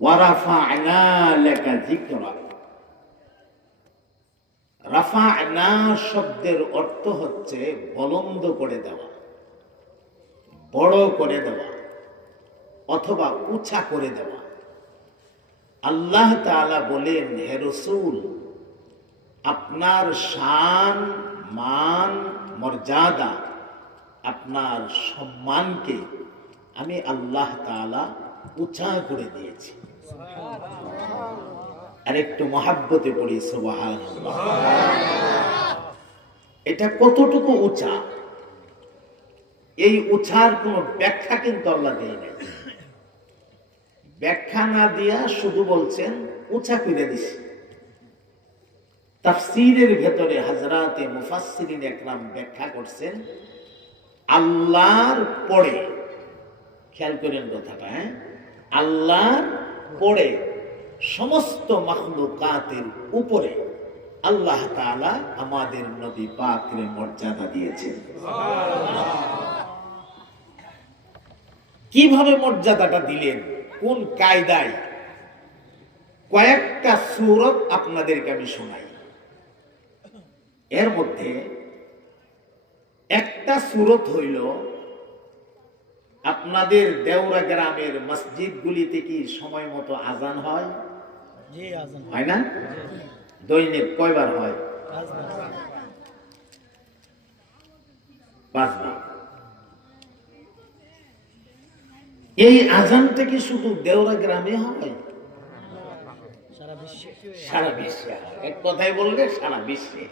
ওয়া রাফা'না লাকা যিকরাক। রাফা'না শব্দের অর্থ হচ্ছে বুলন্দ করে দেওয়া, বড় করে দেওয়া অথবা উঁচা করে দেওয়া। আল্লাহ তাআলা বলেন, হে রাসূল, আপনার শান, মান, মর্যাদা, আপনার সম্মানকে আমি আল্লাহ তাআলা উঁচা করে দিয়েছি। আর একটু মহাব্বতে পড়ি সুবহানাল্লাহ। এটা কতটুকু উঁচা, এই উঁচার কোন ব্যাখ্যা কিন্তু আল্লাহ দেয় নাই। ব্যাখ্যা না দিয়া শুধু বলছেন উঁচা করে দিছি। তাফসীরের ভেতরে হযরতে মুফাসসিরিন একরাম ব্যাখ্যা করছেন, আল্লাহর পরে, খেয়াল করেন কথাটা, আল্লাহর পরে সমস্ত মাখলুকাতের উপরে আল্লাহ তাআলা আমাদের নবী পাকের মর্যাদা দিয়েছেন। কিভাবে মর্যাদাটা দিলেন, কোন কায়দায়, কয়েকটা সূরত আপনাদেরকে আমি শোনাই। এর মধ্যে একটা সূরত হইল, আপনাদের দেওরা গ্রামের মসজিদগুলিতে কি সময় মতো আজান হয়? হয় না? দৈনিক কয়বার হয়? 5 বার। এই আজানটা কি শুধু দেওরা গ্রামে হয়? সারা বিশ্বে হয়। এক কথায় বললে সারা বিশ্বে।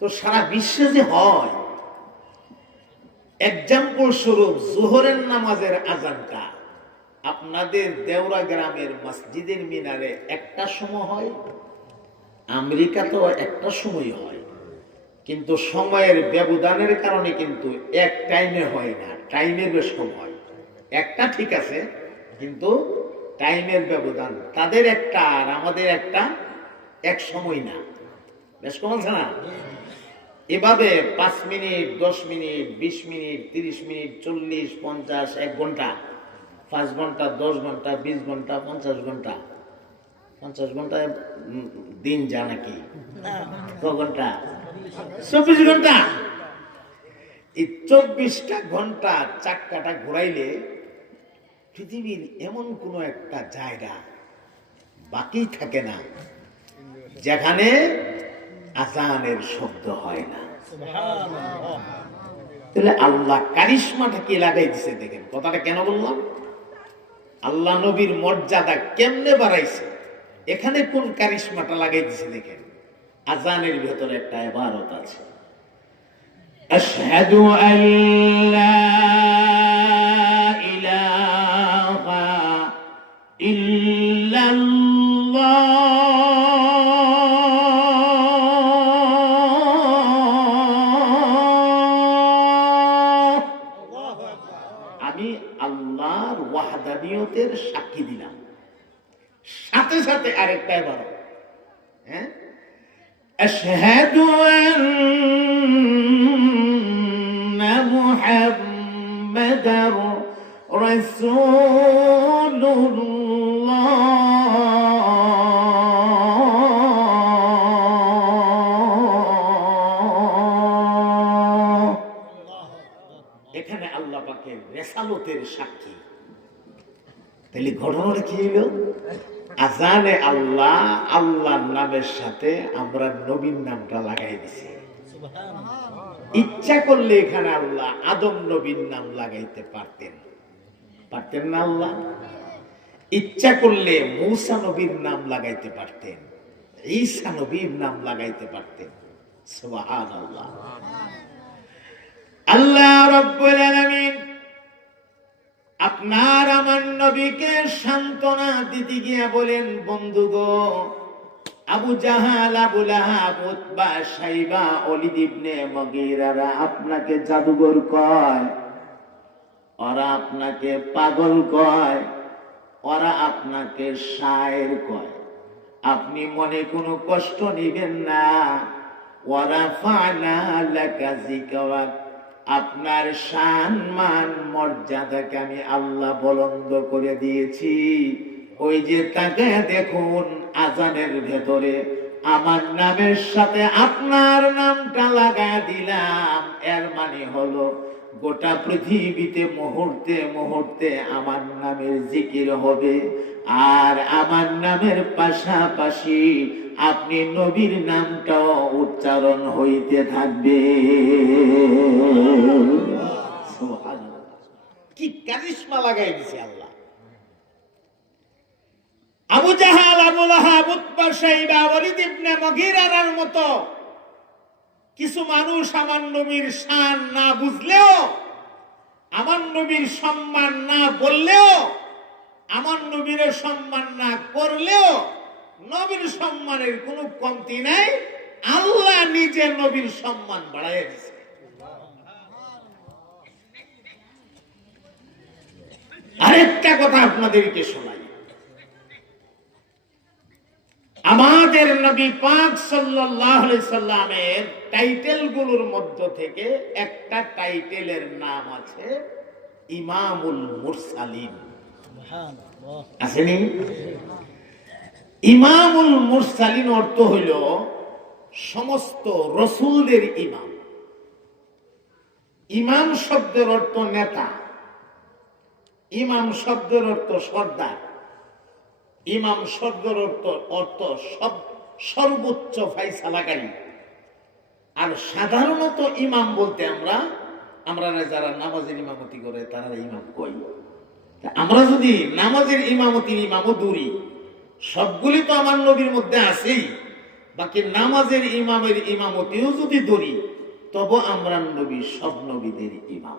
তো সারা বিশ্বে যে হয়, এক্সাম্পল স্বরূপ জোহরের নামাজের আজানটা আপনাদের দেওরা গ্রামের মসজিদের মিনারে একটা সময় হয়, আমেরিকাতেও একটা সময় হয়, কিন্তু সময়ের ব্যবধানের কারণে কিন্তু এক টাইমে হয় না, টাইমের সময় একটা ঠিক আছে, কিন্তু টাইমের ব্যবধান, তাদের একটা আর আমাদের একটা এক সময় না। বেশ কম আছে না? এভাবে 5 মিনিট, 10 মিনিট, 20 মিনিট, 30 মিনিট, 40, 50, 1 ঘন্টা, 5 ঘন্টা, 10 ঘন্টা, 20 ঘন্টা, 50 ঘন্টা। 50 ঘন্টায় দিন যা নাকি? ক ঘন্টা? 24 ঘন্টা। এই 24টা ঘন্টা চাক্কাটা ঘুরাইলে পৃথিবীর এমন কোন একটা জায়গা বাকি থাকে না যেখানে আজানের শব্দ হয় না। তাহলে আল্লাহ কারিশমাটা কি লাগাই দিছে দেখেন। কথাটা কেন বললাম? আল্লাহ নবীর মর্যাদা কেমনে বাড়াইছে, এখানে কোন কারিশমাটা লাগাই দিছে দেখেন। আজানের ভেতরে একটা ইবারত আছে, আশহাদু আল্লা ইলাহা ইল্লাল্লাহ আল্লাহর ওয়াহদানিয়তের সাক্ষী দিলাম। সাথে সাথে আরেকটা ইবারত, আশহাদু আন্না মুহাম্মাদার রাসূলুল্লাহ। এখানে আল্লাহ পাকের রিসালতের সাক্ষী। তাহলে ঘটনাটা কি হলো? আজানে আল্লাহ, আল্লাহর নামের সাথে আমরা নবীর নামটা লাগাই দিছি। ইচ্ছা করলে এখানে আল্লাহ আদম নবীর নাম লাগাইতে পারতেন, পারতেন না? আল্লাহ ইচ্ছা করলে মূসা নবীর নাম লাগাইতে পারতেন, ঈসা নবীর নাম লাগাইতে পারতেন। সুবহানাল্লাহ। আল্লাহ রাব্বুল আলামিন আপনার আমার নবীকে সান্ত্বনা দিতে গিয়া বলেন, বন্ধু গো, আবু জাহাল, আবু লাহাব, উতবা, শাইবা, ওলীদ ইবনে মুগীরারা আপনাকে জাদুঘর কয়, ওরা আপনাকে পাগল কয়, ওরা আপনাকে শায়ের কয়। আপনি মনে কোনো কষ্ট নিবেন না। ওয়ারাফা'না লাকা যিকরাক, আপনার সম্মান মর্যাদাকে আমি আল্লাহ বুলন্দ করে দিয়েছি। ওই যে তাকে দেখুন, আজানের ভেতরে আমার নামের সাথে আপনার নামটা লাগায় দিলাম। এর মানে হলো গোটা পৃথিবীতে মুহূর্তে মুহূর্তে আমার নামের জিকির হবে, আর আমার নামের পাশাপাশি আপনি নবীর নামটাও উচ্চারণ হইতে থাকবে। কি কারিশমা লাগাই দিছে আল্লাহ। আবু জাহাল, আবু লাহাব, উতবা, শাইবা, ওয়ালিদ ইবনে মুগীরার মতো কিছু মানুষ আমার নবীর শান না বুঝলেও, আমার নবীর সম্মান না বললেও, আমার নবীর সম্মান না করলেও নবীর সম্মানের কোনো কমতি নাই। আল্লাহ নিজে নবীর সম্মান বাড়াইয়া দিয়েছে। আরেকটা কথা আপনাদেরকে শোনাই। আমাদের নবী পাক সাল্লাল্লাহু আলাইহি সাল্লামের টাইটেল গুলোর মধ্য থেকে একটা টাইটেলের নাম আছে ইমামুল মুরসালিন। আসেনি? ইমামুল মুরসালিন অর্থ হইল সমস্ত রসুলদের ইমাম। ইমাম শব্দের অর্থ নেতা, ইমাম শব্দের অর্থ সর্দার, ইমাম শব্দের অর্থ সর্বোচ্চ ফাইসালাকারী। আর সাধারণত ইমাম বলতে আমরা যারা নামাজের ইমামতি করে তারা ইমাম কই। আমরা যদি নামাজের ইমামতির ইমামও দূরি, সবগুলি তো আমার নবীর মধ্যে আছেই, বাকি নামাজের ইমামের ইমামতিও যদি ধরি, তবে আমরা নবী সব নবীদের ইমাম।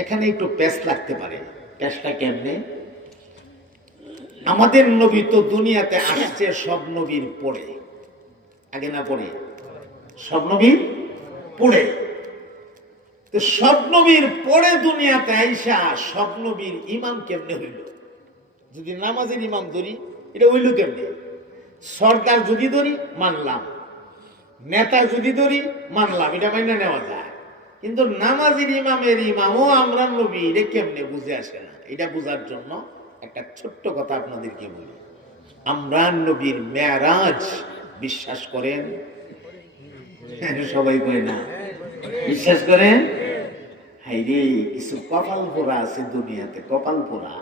এখানে একটু পেশ লাগতে পারে। পেশটা কেমনে? আমাদের নবী তো দুনিয়াতে আসছে সব নবীর পরে, আগে না পড়ে? সব নবীর পড়ে। তো সব নবীর পরে দুনিয়াতে আইসা সব নবীর ইমাম কেমনে হইল? যদি নামাজের ইমাম ধরি, এটা হইল কেমনে? সর্দার যদি ধরি মানলাম, নেতা যদি ধরি মানলাম, এটা মাইনা নেওয়া যায়। কিন্তু নামাজের ইমামের ইমামও আমরা নবী, এটা কেমনে বুঝে আসে না। এটা বুঝার জন্য একটা ছোট্ট কথা আপনাদেরকে বলি। আমরা নবীর মেরাজ বিশ্বাস করেন? সবাই কয় না, বিশ্বাস করেন? হাইরে, কিছু কপাল পোড়া আছে দুনিয়াতে, কপাল পোড়া।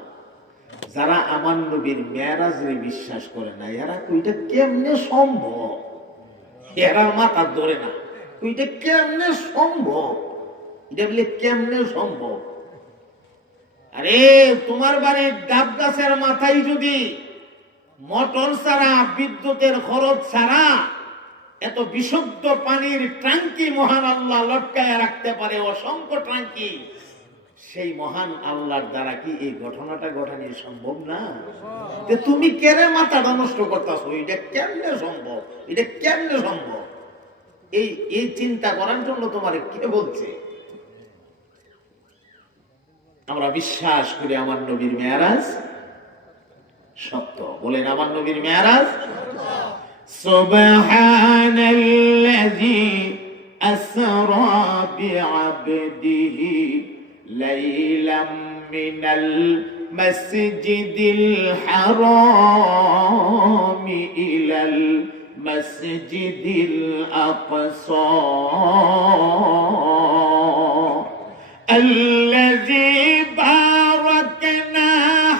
যারা আমার নবীর মেরাজে বিশ্বাস করে না, এরা কইটা কেমনে সম্ভব? এরা মাথা ধরে না, কইটা কেমনে সম্ভব? এটা বলে কেমনে সম্ভব? আরে তোমার বাড়ির ডাব গাছের মাথায় যদি মোটর ছাড়া, বিদ্যুতের খরচ ছাড়া এত বিশুদ্ধ পানির ট্যাঙ্কি মহান আল্লাহ লটকায় রাখতে পারে, অসংখ্য ট্যাঙ্কি, সেই মহান আল্লাহর দ্বারা কি এই ঘটনাটা ঘটানো সম্ভব না? তুমি কেন মাথাটা নষ্ট করতেছো? এটা কেমনে সম্ভব? এটা কেমনে সম্ভব? এই চিন্তা করার জন্য তোমার কে বলছে? আমরা বিশ্বাস করি আমার নবীর মেরাজ সত্য। বলেন আমার নবীর মেরাজ সুবহানাল্লাযী আসরা বিআবদিহি লাইলাম মিনাল মাসজিদিল হারাম ইলাল মাসজিদিল আকসা الذي باركنا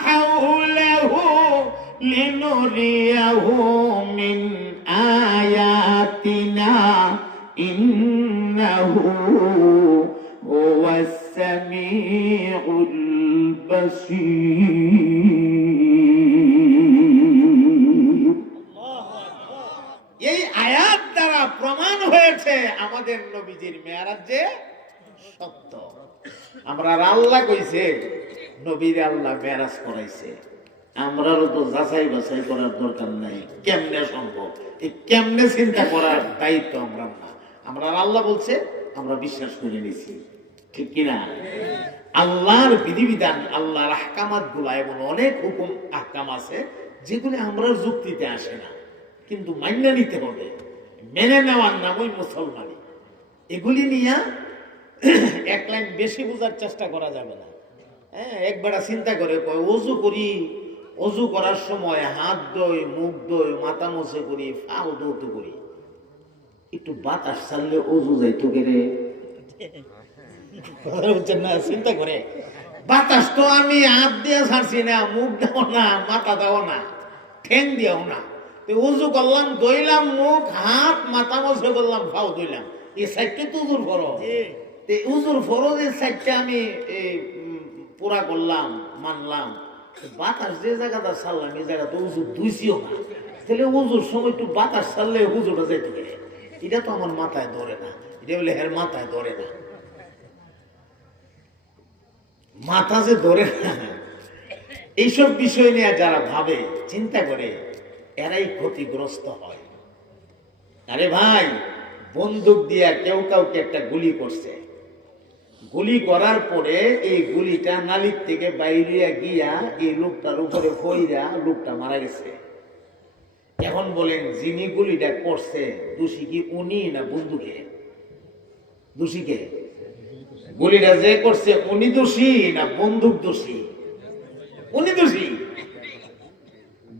حوله لنريه من آياتنا إنه هو السميع البصير। এই আয়াত দ্বারা প্রমাণ হয়েছে আমাদের নবীজির মেরাজ যে সত্য। আমরা আল্লাহ কইছে, নবীর আল্লাহ মেরাজ করাইছে। আমরাও তো যাচাই বাছাই করার দরকার নাই। কেমনে সম্ভব, এই কেমনে চিন্তা করার দায়িত্ব আমরা না। আমরা আল্লাহ বলছে, আমরা বিশ্বাস করে নিছি, ঠিক কিনা? আল্লাহর বিধিবিধান, আল্লাহর আহকামাত গুলা, এবং অনেক হুকুম আহকাম আছে যেগুলি আমরা যুক্তিতে আসে না, কিন্তু মান্য নিতে হবে। মেনে নেওয়ার নামই মুসলমানি। এগুলি নিয়ে এক লাইন বেশি বোঝার চেষ্টা করা যাবে না। হ্যাঁ, একবার চিন্তা করে কয় অজু করি, অজু করার সময় হাত ধোই, মুখ ধোই, মাথা মুছে করি, ফাও দৌত করি, একটু বাতাস ছাড়লে অজু যাইতো কেরে? না, চিন্তা করে বাতাস তো আমি হাত দিয়ে ছাড়ছি না, মুখ দাও না, মাথা দাও না, ঠেং দিও না, উজু করলাম, ধুইলাম মুখ হাত, মাথা মুছে করলাম, ফাও ধুইলাম, এই সাইডটা তো উজুর ফরজ। উজুর ফরজের সাইডটা আমি পুরা করলাম, মানলাম। বাতাস যে জায়গাটা ছাড়লাম এই জায়গাটা উজু ধুইছিও না, তাহলে উজুর সময় একটু বাতাস ছাড়লে উজুটা যেতে পারে। এটা তো আমার মাথায় ধরে না, এটা বলে হের মাথায় ধরে না, মাথা যে ধরে না। এইসব বিষয় নিয়ে যারা ভাবে, চিন্তা করে, এরাই ক্ষতিগ্রস্ত হয়। আরে ভাই, বন্দুক দিয়া কেউ কাউকে একটা গুলি করছে, গুলি করার পরে এই গুলিটা নালির থেকে বাইরে গিয়া এই লোকটার উপরে পইরা লোকটা মারা গেছে। এখন বলেন, যিনি গুলিটা করছে দোষী কি উনি না বন্দুকে? দোষী কে? গুলিটা যে করছে উনি দোষী না বন্দুক দোষী? উনি দোষী।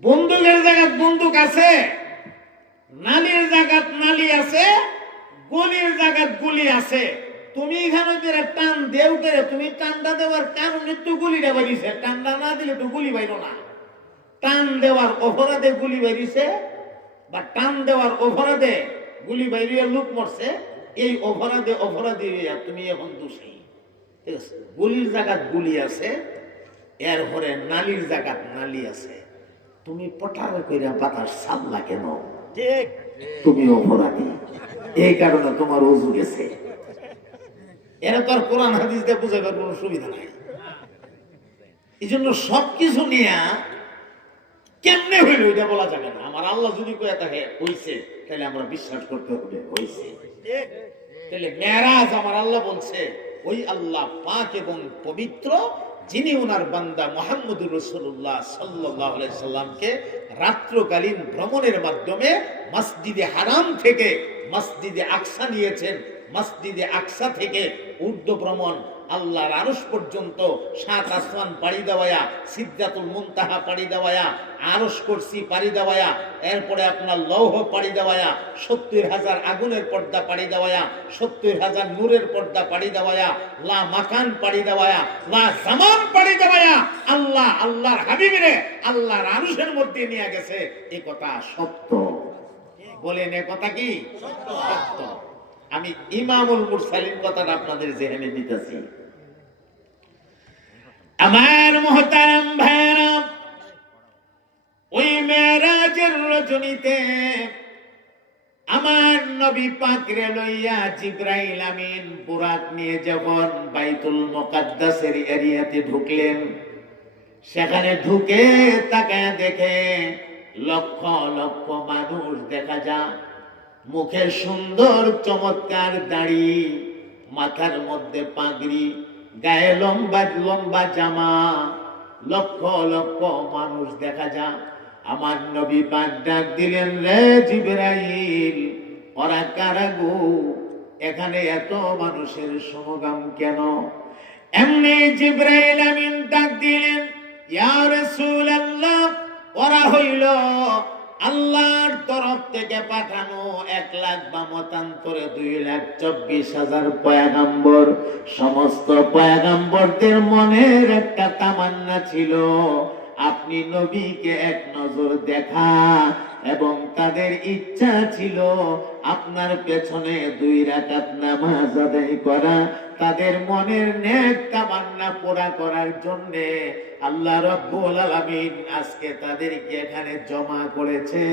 বন্দুকের জায়গায় বন্দুক আছে, নালির জায়গাত নালি আছে, গুলির জায়গাত গুলি আছে। তুমি এখানে টান দেও করে, তুমি টানটা দেওয়ার কারণে তো গুলিটা বাড়িছে, টানটা না দিলে তো গুলি বাইর না। টান দেওয়ার অপরাধে গুলি বাইরিছে বা টান দেওয়ার অপরাধে গুলি বাইরিয়ে লোক মরছে, এই অপরাধে তুমি এখন দোষী। ঠিক আছে, গুলির জায়গাত গুলি আছে, এরপরে নালির জায়গাত নালি আছে। তুমি পটার কইরা বাতাস ছাড়লা কেন? ঠিক, তুমি অপরাধী, এই কারণে তোমার ওযু গেছে। এরা তো আর কোরআন হাদিস দিয়ে বুঝাবার কোনো সুবিধা নাই। এই জন্য সবকিছু নিয়ে কেমনে হইল এটা বলা যাবে না। আমার আল্লাহ যদি কয়ে থাকে হইছে, তাহলে আমরা বিশ্বাস করতে হবে হইছে। তাহলে মেরাজ আমার আল্লাহ বলছে, ওই আল্লাহ পাক এবং পবিত্র, যিনি ওনার বান্দা মুহাম্মদুর রাসূলুল্লাহ সাল্লাল্লাহু আলাইহি সাল্লামকে রাত্রকালীন ভ্রমণের মাধ্যমে মসজিদে হারাম থেকে মসজিদে আকসা নিয়েছেন, মসজিদে আকসা থেকে ঊর্ধ্ব ভ্রমণ আল্লাহর আরশ পর্যন্ত 7 আসমান পাড়ি দেওয়া, সিদরাতুল মুনতাহা পাড়ি দেওয়া, আরশ কুরসি পাড়ি দেওয়া, এরপরে আপনার লৌহ পাড়ি দেওয়া, 70,000 আগুনের পর্দা পাড়ি দেওয়া, 70,000 নূরের পর্দা পাড়ি দেওয়া, লা মাকান পাড়ি দেওয়া, লা জামান পাড়ি দেওয়া, আল্লাহ আল্লাহর হাবিবরে আল্লাহর আরশের মধ্যে নিয়ে গেছে। এই কথা সত্য। বলেন, এ কথা কি সত্য? আমি ইমামুল মুরসালিন কথাটা আপনাদের জেহেনে দিতেছি। আমার মুহতারাম ভাইরা, ওই মেরাজের রজনীতে আমার নবী পাকরে লইয়া জিবরাইল আমিন বুরাক নিয়ে যখন বাইতুল মুকাদ্দাসের এরিয়াতে ঢুকলেন, সেখানে ঢুকে তাকায় দেখে লক্ষ লক্ষ মানুষ দেখা যায়, মুখের সুন্দর চমৎকার দাড়ি, মাথার মধ্যে পাগড়ি, গায়ে লম্বা লম্বা জামা, লক্ষ লক্ষ মানুষ দেখা যায়। আমার নবী পাক ডাক দিলেন, রে জিবরাইল, ওরা কারা গো? এখানে এত মানুষের সমাগম কেন? এমনি জিবরাইল আমিন ডাক দিলেন, ইয়া রাসূলুল্লাহ, ওরা হইল আল্লাহর তরফ থেকে পাঠানো 1 লাখ বা মতান্তরে 2,24,000 পয়গাম্বর। সমস্ত পয়গাম্বরদের মনের একটা তামান্না ছিল, আপনি নবীকে এক নজর দেখা, এবং তাদের ইচ্ছা ছিল আপনার পেছনে 2 রাকাত নামাজ আদায় করা। তাদের মনের নেক তামান্না পুরা করার জন্য আল্লাহ রাব্বুল আলামিন আজকে তাদেরকে এখানে জমা করেছে।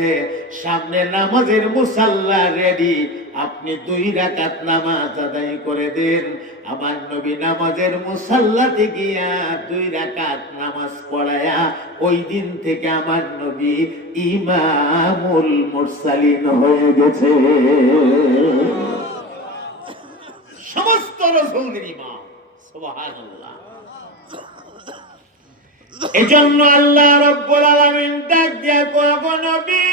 সামনে নামাজের মুসাল্লা রেডি, আপনি 2 রাকাত নামাজ আদায় করে দেন। আমার নবী নামাজের মুসাল্লাতে গিয়া 2 রাকাত নামাজ পড়ায়া ওই দিন থেকে আমার নবী ইমামুল মুরসালিন হয়ে গেছে। সমস্ত রাসূলের ইমাম। সুবহানাল্লাহ। এজন্য আল্লাহ রাব্বুল আলামিন ডাক দিয়া কয়, গো নবী,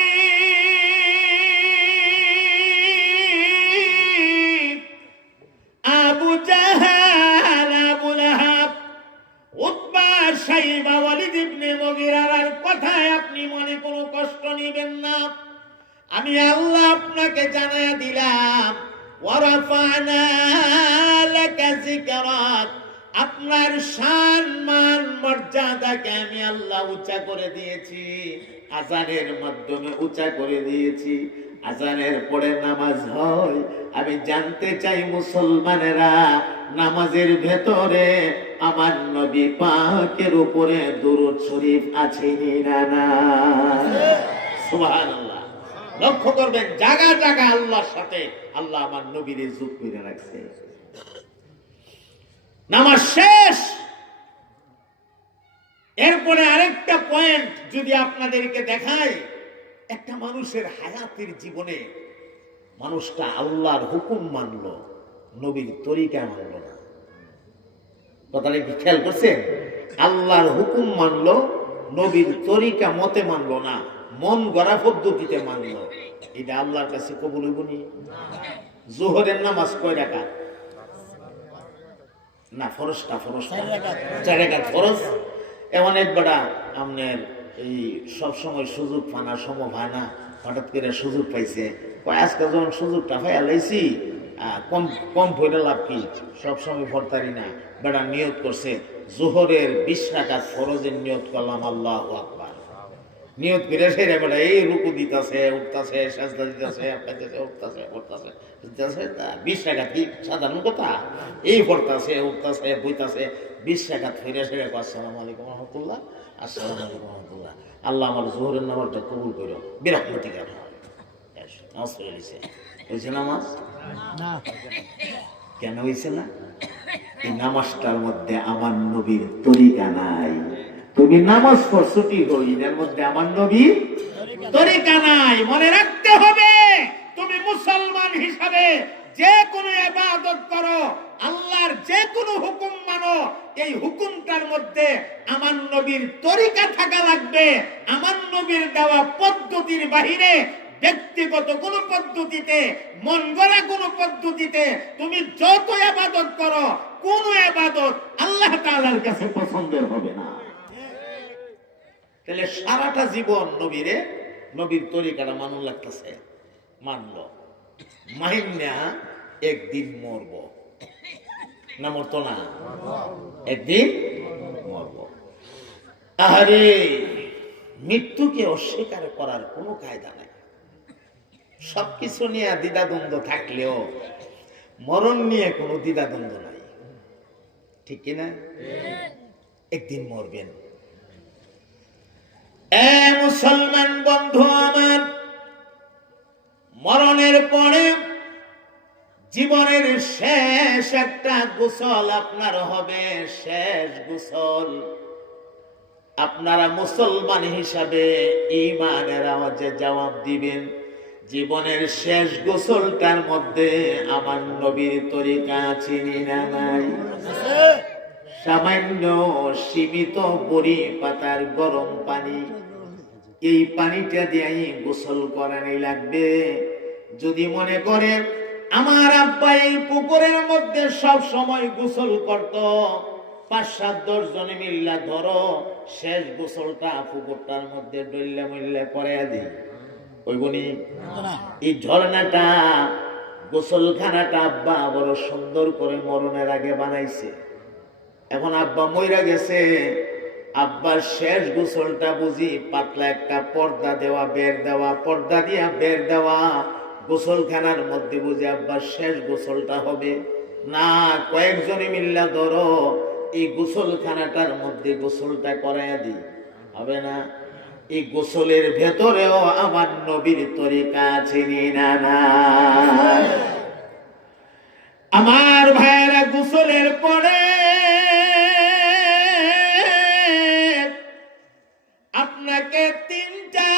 উতবা, সাইবা, ওয়ালিদ ইবনে মুগীরার কথায় আপনি মনে কোনো কষ্ট নেবেন না। আমি আল্লাহ আপনাকে জানায়া দিলাম, ওয়ারাফা'না লাকা যিকরাক, আপনার শান মান মর্যাদাকে আমি আল্লাহ উঁচা করে দিয়েছি, আযানের মাধ্যমে উঁচা করে দিয়েছি। আযানের পরে নামাজ হয়। আমি জানতে চাই মুসলমানেরা, নামাজের ভেতরে আমার নবী পাকের উপরে দুরূদ শরীফ আছে না? সুবহানাল্লাহ। লক্ষ্য করবেন, জায়গা জায়গা আল্লাহর সাথে আল্লাহ আমার নবীরে যোগ করে রাখছে। নামাজ শেষ, এরপরে আরেকটা পয়েন্ট যদি আপনাদেরকে দেখাই, একটা মানুষের হায়াতের জীবনে মানুষটা আল্লাহর হুকুম মানলো, নবীর তরিকা মানলো না। কথাটা কি খেয়াল করছেন? আল্লাহর হুকুম মানলো, নবীর তরিকা মতে মানলো না, মন গড়া পদ্ধতিতে মানলো। এটা আল্লাহর কাছে কবুল হইব নি? যোহরের নামাজ কয় রাকাত? না, ফরজটা 4 রাকাত ফরজ। এমন একবারটা আপনার এই সব সময় সুযোগ পানা সম্ভব হয় না, হঠাৎ করে সুযোগ পাইছে, আজকে যখন সুযোগটা পাইয়া লাইছি, কম কম পড়ে লাভ কি, সবসময় পড়তারি না। বেটা নিয়ত করছে যোহরের 20 রাকাত ফরজের নিয়ত করলাম, আল্লাহু আকবার। নিয়ত করে সেরে বেটা এই রুকু দিতেছে, উঠতেছে, সাজদা দিতেছে, উঠতেছে, 20 রাকাত কি সাধারণ কথা? এই পড়তেছে, উঠতেছে, বইতেছে, 20 রাকাত ফিরে সেরে, আসসালামু আলাইকুম রহমতুল্লাহ, আসসালামু আলাইকুম রহমতুল্লাহ, আল্লাহ আমার যোহরের নামাজটা কবুল করো, বিরহমতি কেন নামাজ পড়ে দিছে। হয়েছে নামাজ? কেন হয়েছে না? এই নামাজটার মধ্যে আমার নবীর তরিকা নাই। তুমি নামাজ পড়ছো ঠিক হই, এর মধ্যে আমার নবীর তরিকা নাই। মনে রাখতে হবে, তুমি মুসলমান হিসাবে যে কোনো ইবাদত করো, আল্লাহর যে কোনো হুকুম মানো, এই হুকুমটার মধ্যে আমার নবীর তরিকা থাকা লাগবে। আমার নবীর দেওয়া পদ্ধতির বাহিরে ব্যক্তিগত কোন পদ্ধতিতে, মন গড়া কোন পদ্ধতিতে তুমি যত ইবাদত করো, কোন ইবাদত আল্লাহ তাআলার কাছে পছন্দের হবে না। তাহলে সারাটা জীবন নবীর তরিকাটা মানুষ লাগতেছে, মানলো, মাইন্না একদিন মরব না? মরতো না? একদিন মরব। আরে মৃত্যুকে অস্বীকার করার কোনো কায়দা নাই। সবকিছু নিয়ে দ্বিধাদ্বন্দ্ব থাকলেও মরণ নিয়ে কোনো দ্বিধাদ্বন্দ্ব নাই, ঠিক কিনা? একদিন মরবেন। মুসলমান বন্ধু আমার, মরণের পরে জীবনের শেষ একটা গোসল আপনার হবে, শেষ গোসল। আপনারা মুসলমান হিসাবে ঈমানের আওয়াজে জবাব দিবেন, জীবনের শেষ গোসলটার মধ্যে আমার নবীর তরিকা আছে না নাই? সামান্য সীমিত বড়ি পাতার গরম পানি, এই পানিটা দিয়ে গোসল করানি লাগবে। যদি মনে করে আমার আব্বা এই পুকুরের মধ্যে সব সময় গোসল করত, 5-7-10 জনে মিল্লা ধরো শেষ গোসলটা পুকুরটার মধ্যে ডল্লা মিল্লা করে দিই, ওই বনি এই ঝর্ণাটা, গোসলখানাটা আব্বা বড় সুন্দর করে মরণের আগে বানাইছে। এখন আব্বা মইরা গেছে, আব্বার শেষ গোসলটা বুঝি পাতলা একটা পর্দা দেওয়া, বের দেওয়া, পর্দা দিয়া বের দেওয়া গোসলখানার মধ্যে বুঝি আব্বার শেষ গোসলটা হবে না। কয়েকজনে মিল্লা ধরো এই গোসলখানাটার মধ্যে গোসলটা করাইয়া দিই, হবে না? এই গোসলের ভেতরেও আমার নবীর তরিকা আছে না? আমার ভাইয়েরা, গোসলের পরে আপনাকে 3টা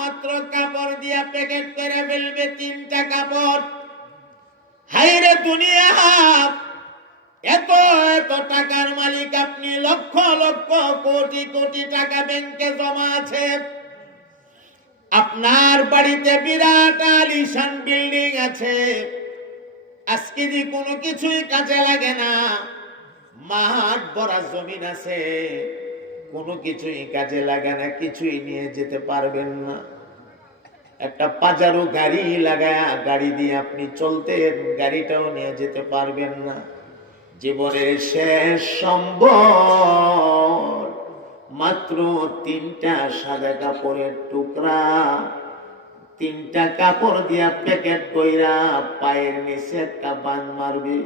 মাত্র কাপড় দিয়া প্যাকেট করে ফেলবে, 3টা কাপড়। হায়রে দুনিয়া, এত এত টাকার মালিক আপনি, লক্ষ লক্ষ কোটি কোটি টাকা ব্যাংকে জমা আছে, আপনার বাড়িতে বিরাট আলিশান বিল্ডিং আছে, আজকে যে কোনো কিছুই কাজে লাগে না, মাঠ ভরা জমিন আছে, কোনো কিছুই কাজে লাগে না, কিছুই নিয়ে যেতে পারবেন না। একটা পাজারো গাড়ি লাগায়া গাড়ি দিয়ে আপনি চলতেন, গাড়িটাও নিয়ে যেতে পারবেন না। জীবনের শেষ সম্বল মাত্র 3টা সাদা কাপড়ের টুকরা, 3টা কাপড় দিয়া প্যাকেট কইরা পায়ের নিচে একটা বান মারবে,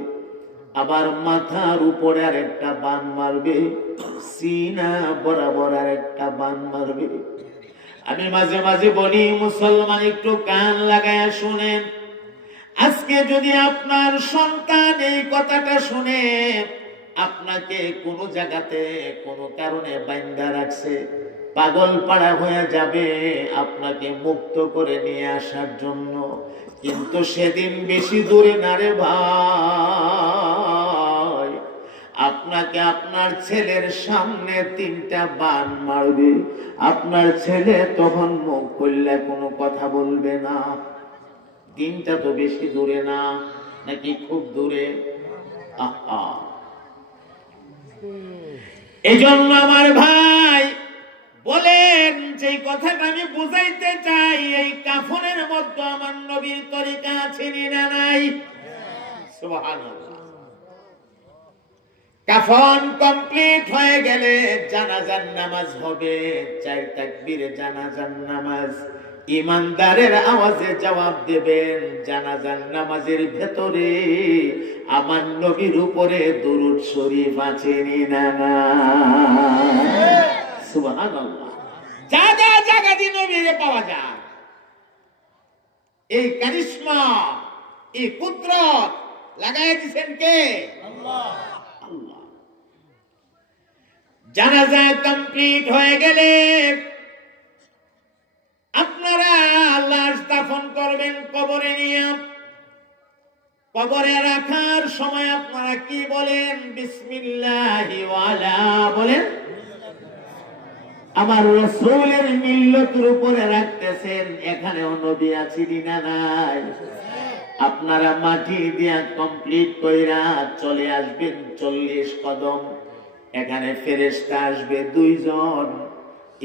আবার মাথার উপরে আর একটা বান মারবে, সিনা বরাবর আর একটা বান মারবে। আমি মাঝে মাঝে বলি, মুসলমান একটু কান লাগায়া শুনেন। আজকে যদি আপনার সন্তান এই কথাটা শুনে, আপনাকে কোনো জায়গাতে কোনো কারণে বাইন্ধা রাখছে, পাগল পাড়া হয়ে যাবে আপনাকে মুক্ত করে নিয়ে আসার জন্য, কিন্তু সেদিন বেশি দূরে না রে ভাই। আপনাকে আপনার ছেলের সামনে 3টা বান মারবে, আপনার ছেলে তখন মুখ খুললে কোনো কথা বলবে না। দিনটা তো বেশি দূরে না, নাকি খুব দূরে? আহা, এই জন্য আমার ভাই বলেন, যে কথাটা আমি বুঝাইতে চাই, এই কাফনের মধ্যে আমার নবীর তরিকা আছে না নাই? সুবহানাল্লাহ। কাফন কমপ্লিট হয়ে গেলে জানাজার নামাজ হবে, 4 তাকবীরে জানাজার নামাজ। ইমানদারের আওয়াজে জবাব দেবেন। জানাজার নামাজের ভেতরে আমার নবীর উপরে দুরূদ শরীফ আছে না না? সুবহানাল্লাহ। জায়গা দিয়ে নবীরে পাওয়া যায়। এই কারিশমা, এই কুদরত লাগাই দিয়েছেন কে? আল্লাহ। আল্লাহ। জানাজা কমপ্লিট হয়ে গেলে আপনারা লাশ দাফন করবেন কবরে নিয়ে। কবরে রাখার সময় আপনারা কি বলেন? বিসমিল্লাহি ওয়ালা বলেন। আমার রাসূলের মিল্লতের উপরে রাখতেছেন, এখানেও নবী আছেন না নাই? আপনারা মাটি দিয়া কমপ্লিট কইরা চলে আসবেন 40 কদম। এখানে ফেরেশতা আসবে 2 জন।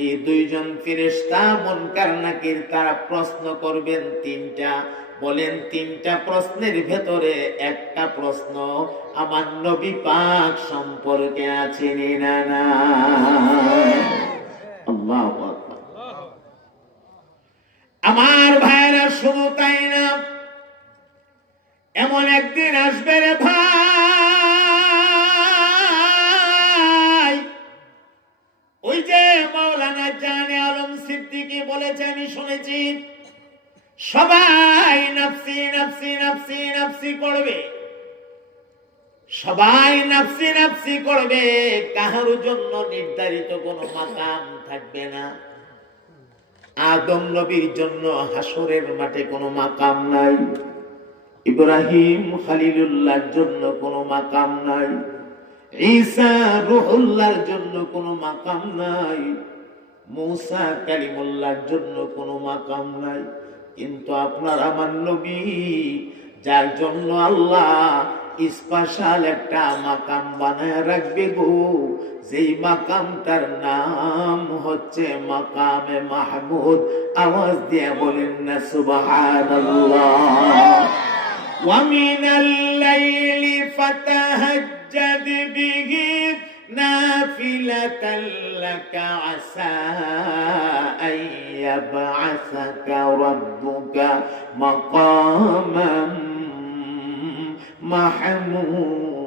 এই 2 জন ফেরেশতা মুনকার নাকির, তারা প্রশ্ন করবেন 3টা। বলেন 3টা প্রশ্নের ভেতরে একটা প্রশ্ন আমার নবী পাক সম্পর্কে আছে না না? আল্লাহু আকবার। আমার ভাইরা শুধু তাই না, এমন একদিন আসবে রে ভাই, ওই যে মাওলানা জানে আলম সিদ্দিকী বলেছে, আমি শুনেছি, সবাই নফসি নফসি নফসি নফসি করবে, সবাই নফসি নফসি করবে, কাহার জন্য নির্ধারিত কোনো মাকাম থাকবে না। আদম নবীর জন্য হাসরের মাঠে কোনো মাকাম নাই, ইব্রাহিম খলিলুল্লাহর জন্য কোনো মাকাম নাই, ঈসা রূহুল্লাহর জন্য কোনো মাকাম নাই, মূসা কালিমুল্লাহর জন্য কোনো মাকাম নাই। কিন্তু আপনার আমার নবী, যার জন্য আল্লাহ স্পেশাল একটা মাকাম বানায় রাখবে গো, যেই মাকামটার নাম হচ্ছে মাকামে মাহমুদ। আওয়াজ দিয়ে বলেন না সুবহানাল্লাহ। ومن الليل فتهجد به نافلة لك عسى أن يبعثك ربك مقاما محمودا।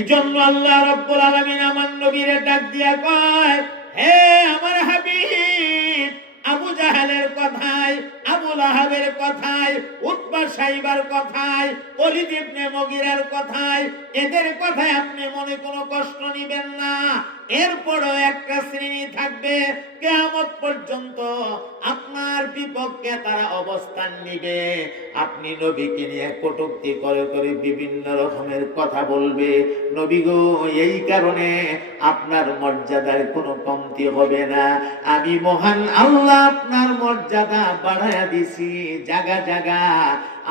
এজন্য আল্লাহ রাব্বুল আলামিন আমার নবীরে ডাক দিয়া কয়, হে আমার হাবিব, আবু জাহেলের কথায়, আবু লাহাবের কথায়, উতবা সাইবার কথায়, ওলীদ ইবনে মুগীরার কথায়, এদের কথায় আপনি মনে কোনো কষ্ট নিবেন না। এরপরও একটা শ্রেণী থাকবে কিয়ামত পর্যন্ত আপনার বিপক্ষে তারা অবস্থান নিবে। আপনি নবীকে নিয়ে কটূক্তি করে করে বিভিন্ন রকমের কথা বলবে। নবী গো, এই কারণে আপনার মর্যাদার কোনো কমতি হবে না। আমি মহান আল্লাহ আপনার মর্যাদা বাড়ায়া দিছি। জায়গা জায়গা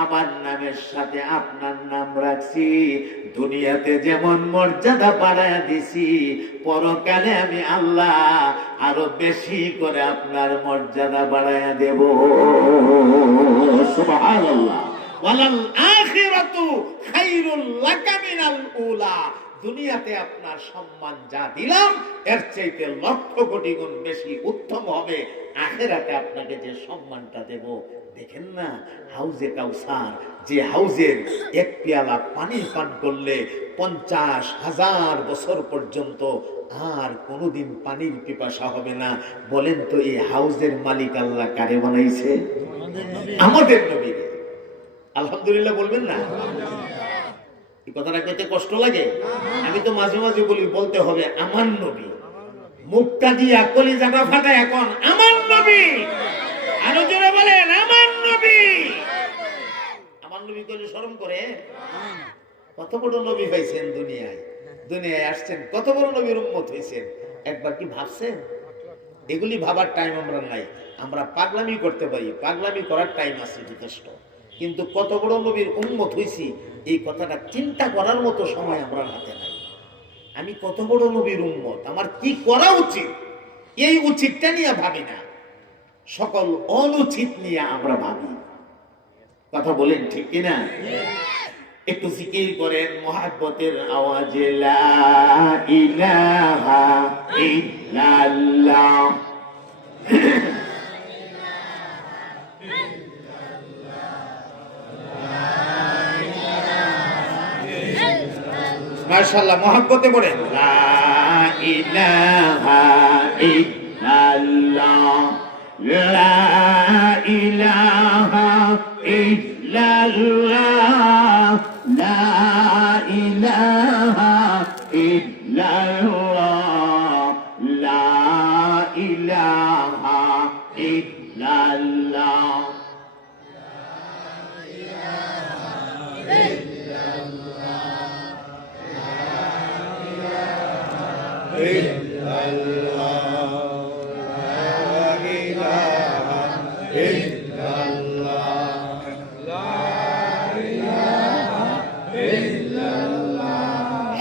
আমার নামের সাথে আপনার নাম রাখছি। দুনিয়াতে যেমন মর্যাদা বাড়ায়া দিছি, পরকালে আমি আল্লাহ আরো বেশি করে আপনার মর্যাদা বাড়ায়া দেব। সুবহানাল্লাহ। ওয়ালাল আখিরাতু খায়রুল লাকা মিনাল উলা। দুনিয়াতে আপনার সম্মান যা দিলাম এর চাইতে লক্ষ কোটি গুণ বেশি উত্তম হবে আখিরাতে আপনাকে যে সম্মানটা দেব। দেখেন না, হাউজে কাউসার, যে হাউজের এক পেয়ালা পানি পান করলে 50,000 বছর পর্যন্ত আর কোনোদিন পানির পিপাসা হবে না। বলেন তো এই হাউজের মালিক আল্লাহ কারে বানাইছে? আমাদের নবী। আলহামদুলিল্লাহ বলবেন না? এই কথাটা কইতে কষ্ট লাগে? আমি তো মাঝে মাঝে বলি, বলতে হবে আমার নবী। মুখটা দিয়া কলিজাটা ফাটায় এখন আমার নবী। আরো জোরে বলেন আমার নবী। আমার নবী কইলে শরম করে? কত বড় নবী হয়েছেন দুনিয়ায়, দুনিয়ায় আসছেন, কত বড় নবীর উম্মত হয়েছেন, একবার কি ভাবছেন? এগুলি ভাবার টাইম আমরা নাই। আমরা পাগলামি করতে পারি, পাগলামি করার টাইম আছে যথেষ্ট, কিন্তু কত বড় নবীর উম্মত হয়েছি এই কথাটা চিন্তা করার মতো সময় আমরা হাতে নাই। আমি কত বড় নবীর উম্মত, আমার কি করা উচিত, এই উচিতটা নিয়ে ভাবি না, সকল অনুচিত নিয়ে আমরা ভাবি। কথা বলেন ঠিক কিনা? একটু জিকির করেন মুহাব্বতের আওয়াজে, লা ইলাহা ইল্লাল্লাহ। মাশাআল্লাহ, মুহাব্বতে পড়েন, লা ইলাহা ইল্লাল্লাহ, লা ইলাহা ইল্লাল্লাহ, লা ইলাহা ইল্লাল্লাহ, লা ইলাহা ইল্লাল্লাহ।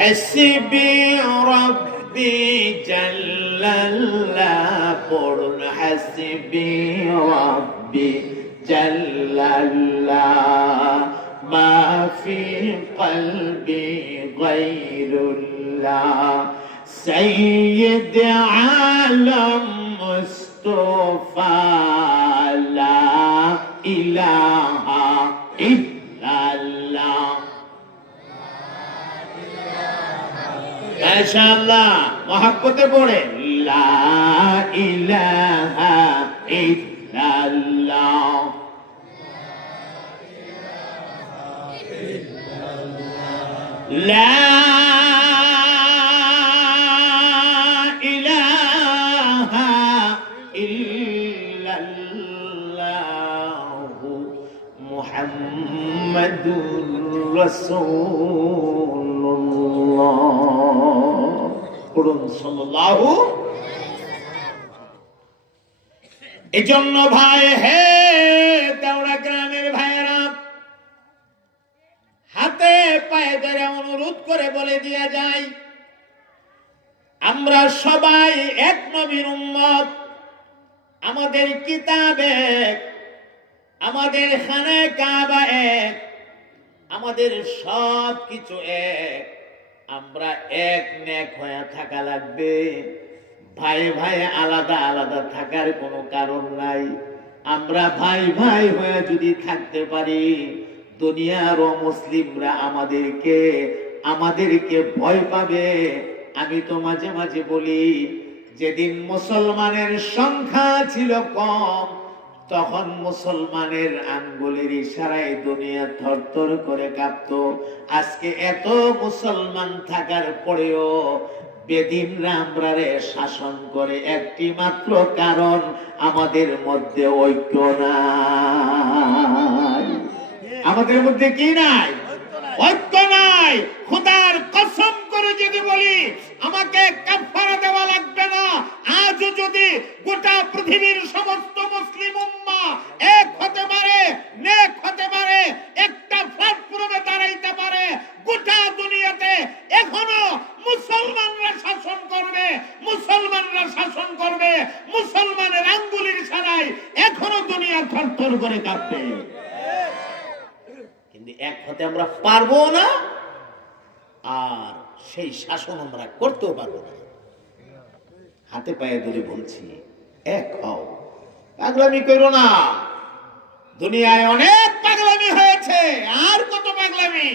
حسبي ربي جل الله قرن حسبي ربي جل الله ما في قلبي غير الله سيد عالم مصطفى لا إله إلا الله। মাশাআল্লাহ, মুহাব্বতে পড়েন, লা ইলাহা ইল্লাল্লাহ, লা ইলাহা ইল্লাল্লাহ মুহাম্মাদুর রাসূলুল্লাহ। সাল্লাল্লাহু। এজন্য ভাই, হে দেওড়া গ্রামের ভাইয়েরা, হাতে পায়ে ধরে অনুরোধ করে বলে দিয়া যায়, আমরা সবাই এক নবীর উম্মত। আমাদের কিতাব এক, আমাদের খানায়ে কাবা এক, আমাদের সব কিছু এক। আমরা এক নেক হয়ে থাকা লাগবে। ভাই ভাই আলাদা আলাদা থাকার কোনো কারণ নাই। আমরা ভাই ভাই হয়ে যদি থাকতে পারি, দুনিয়ার মুসলিমরা আমাদেরকে ভয় পাবে। আমি তো মাঝে মাঝে বলি, যেদিন মুসলমানের সংখ্যা ছিল কম, তখন মুসলমানের আঙ্গুলের ইশারায় দুনিয়া থরথর করে কাঁপতো। আজকে এত মুসলমান থাকার পরেও বেদিনরা আমরারে শাসন করে একটি মাত্র কারণ, আমাদের মধ্যে ঐক্য নাই। আমাদের মধ্যে কি নাই? ঐক্য নাই। খোদার কসম করে যদি বলি আমাকে কাফারা দেওয়া লাগবে না, আজও যদি গোটা পৃথিবীর সমস্ত মুসলিম উম্মাহ এক হতে পারে, নেক হতে পারে, একটা প্ল্যাটফর্মে দাঁড়াইতে পারে, গোটা দুনিয়াতে এখনো মুসলমানরা শাসন করবে, মুসলমানরা শাসন করবে, মুসলমানের আঙ্গুলের ইশারায় এখনো দুনিয়া থরথর করে কাঁপবে। কিন্তু এক হতে আমরা পারবো না, আর সেই শাসন আমরা করতেও পারবো না। হাতে পায়ে ধরে বলছি, এক হও, পাগলামি করো না। দুনিয়ায় অনেক পাগলামি হয়েছে, আর কত পাগলামি?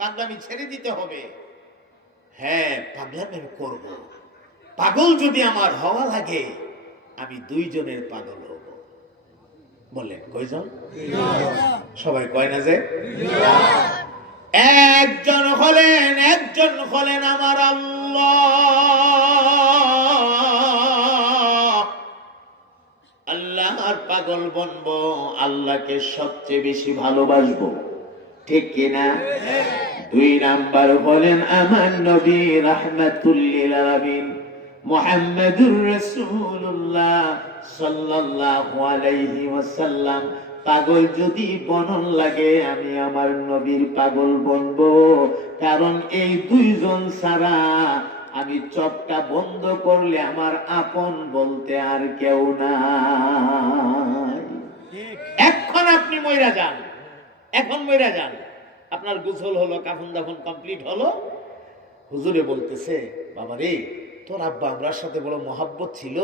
পাগলামি ছেড়ে দিতে হবে। হ্যাঁ, পাগলামি করব। পাগল যদি আমার হওয়া লাগে, আমি 2 জনের পাগল হব। বলেন কয়জন? সবাই কয় না যে একজন হলেন আমার আল্লাহ। আল্লাহর পাগল বনবো, আল্লাহকে সবচেয়ে বেশি ভালোবাসবো, ঠিক কিনা? 2 নাম্বার হলেন আমার নবী রাহমাতুল লিল আলামিন মুহাম্মাদুর রাসূলুল্লাহ সাল্লাল্লাহু আলাইহি ওয়াসাল্লাম। পাগল যদি বনন লাগে, আমি আমার নবীর পাগল বনবো, কারণ এই 2 জন ছাড়া আমি চোখটা বন্ধ করলে আমার আপন বলতে আর কেউ নাই। এখন আপনি মইরা যান, এখন মইরা যান, আপনার গোসল হলো, কাফন দাফন কমপ্লিট হলো, হুজুরে বলতেছে, বাবা রে, তোর আব্বা আমরার সাথে বড় মহাব্বত ছিল,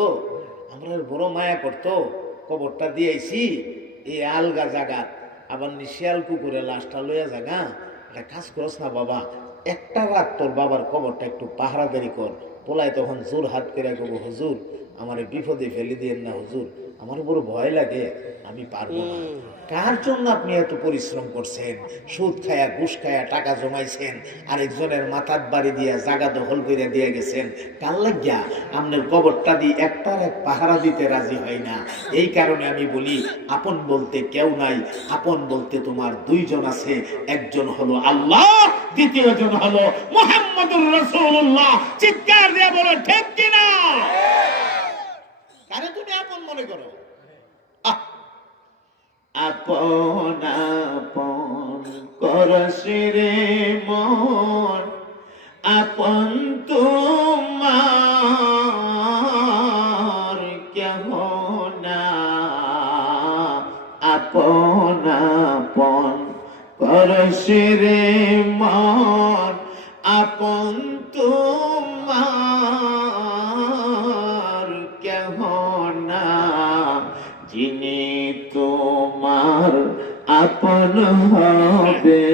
আমরা বড় মায়া করতো, কবরটা দিয়েছি এই আলগা জায়গা, আবার শিয়াল কুকুরে লাশটা লইয়া জাগা, এটা কাজ করস না বাবা, একটা রাত তোর বাবার কবরটা একটু পাহারাদারি কর। পোলায় তখন জোর হাত করে কব, হুজুর আমার বিপদে ফেলে দিয়েন না হুজুর, আমার বড় ভয় লাগে, আমি পারবো না। কার জন্য আপনি এত পরিশ্রম করছেন? সুদ খায়া, ঘুষ খায়া টাকা জমাইছেন, আরেকজনের মাথার বাড়ি দিয়া জায়গা দখল করে দিয়ে গেছেন, কার লাগিয়া? আপনার কবরটা দিয়ে একটার এক পাহারা দিতে রাজি হয় না। এই কারণে আমি বলি, আপন বলতে কেউ নাই, আপন বলতে তোমার 2 জন আছে, একজন হলো আল্লাহ, দ্বিতীয় জন হলো মুহাম্মদুর রাসূলুল্লাহ। চিৎকার দিয়ে বলো ঠিক কিনা? কারে তুমি আপন মনে করো? আপন আপন করসিরে মন, আপন তোমার কেহ না। আপন আপন করসিরে মন, আপন তোমার কেহ না। যিনি তোমার আপন হবে,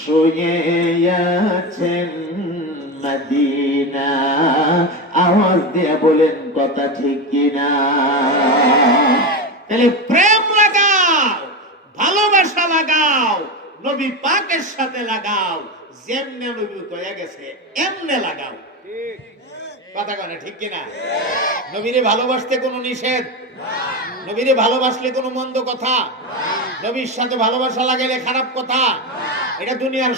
শুয়ে আছেন মদিনা। আওয়াজ দিয়ে বলেন কথা ঠিক কিনা? তাহলে প্রেম লাগাও, ভালোবাসা লাগাও, নবী পাকের সাথে লাগাও, যেমনে নবী কয়ে গেছে এমনে লাগাও। কথা কয় না ঠিক কিনা? নবীরে ভালোবাসতে কোনো নিষেধ, নবীরে ভালোবাসলে কোনো মন্দ কথা, নবীর সাথে ভালোবাসা লাগাইলে খারাপ কথা, এটা দুনিয়ার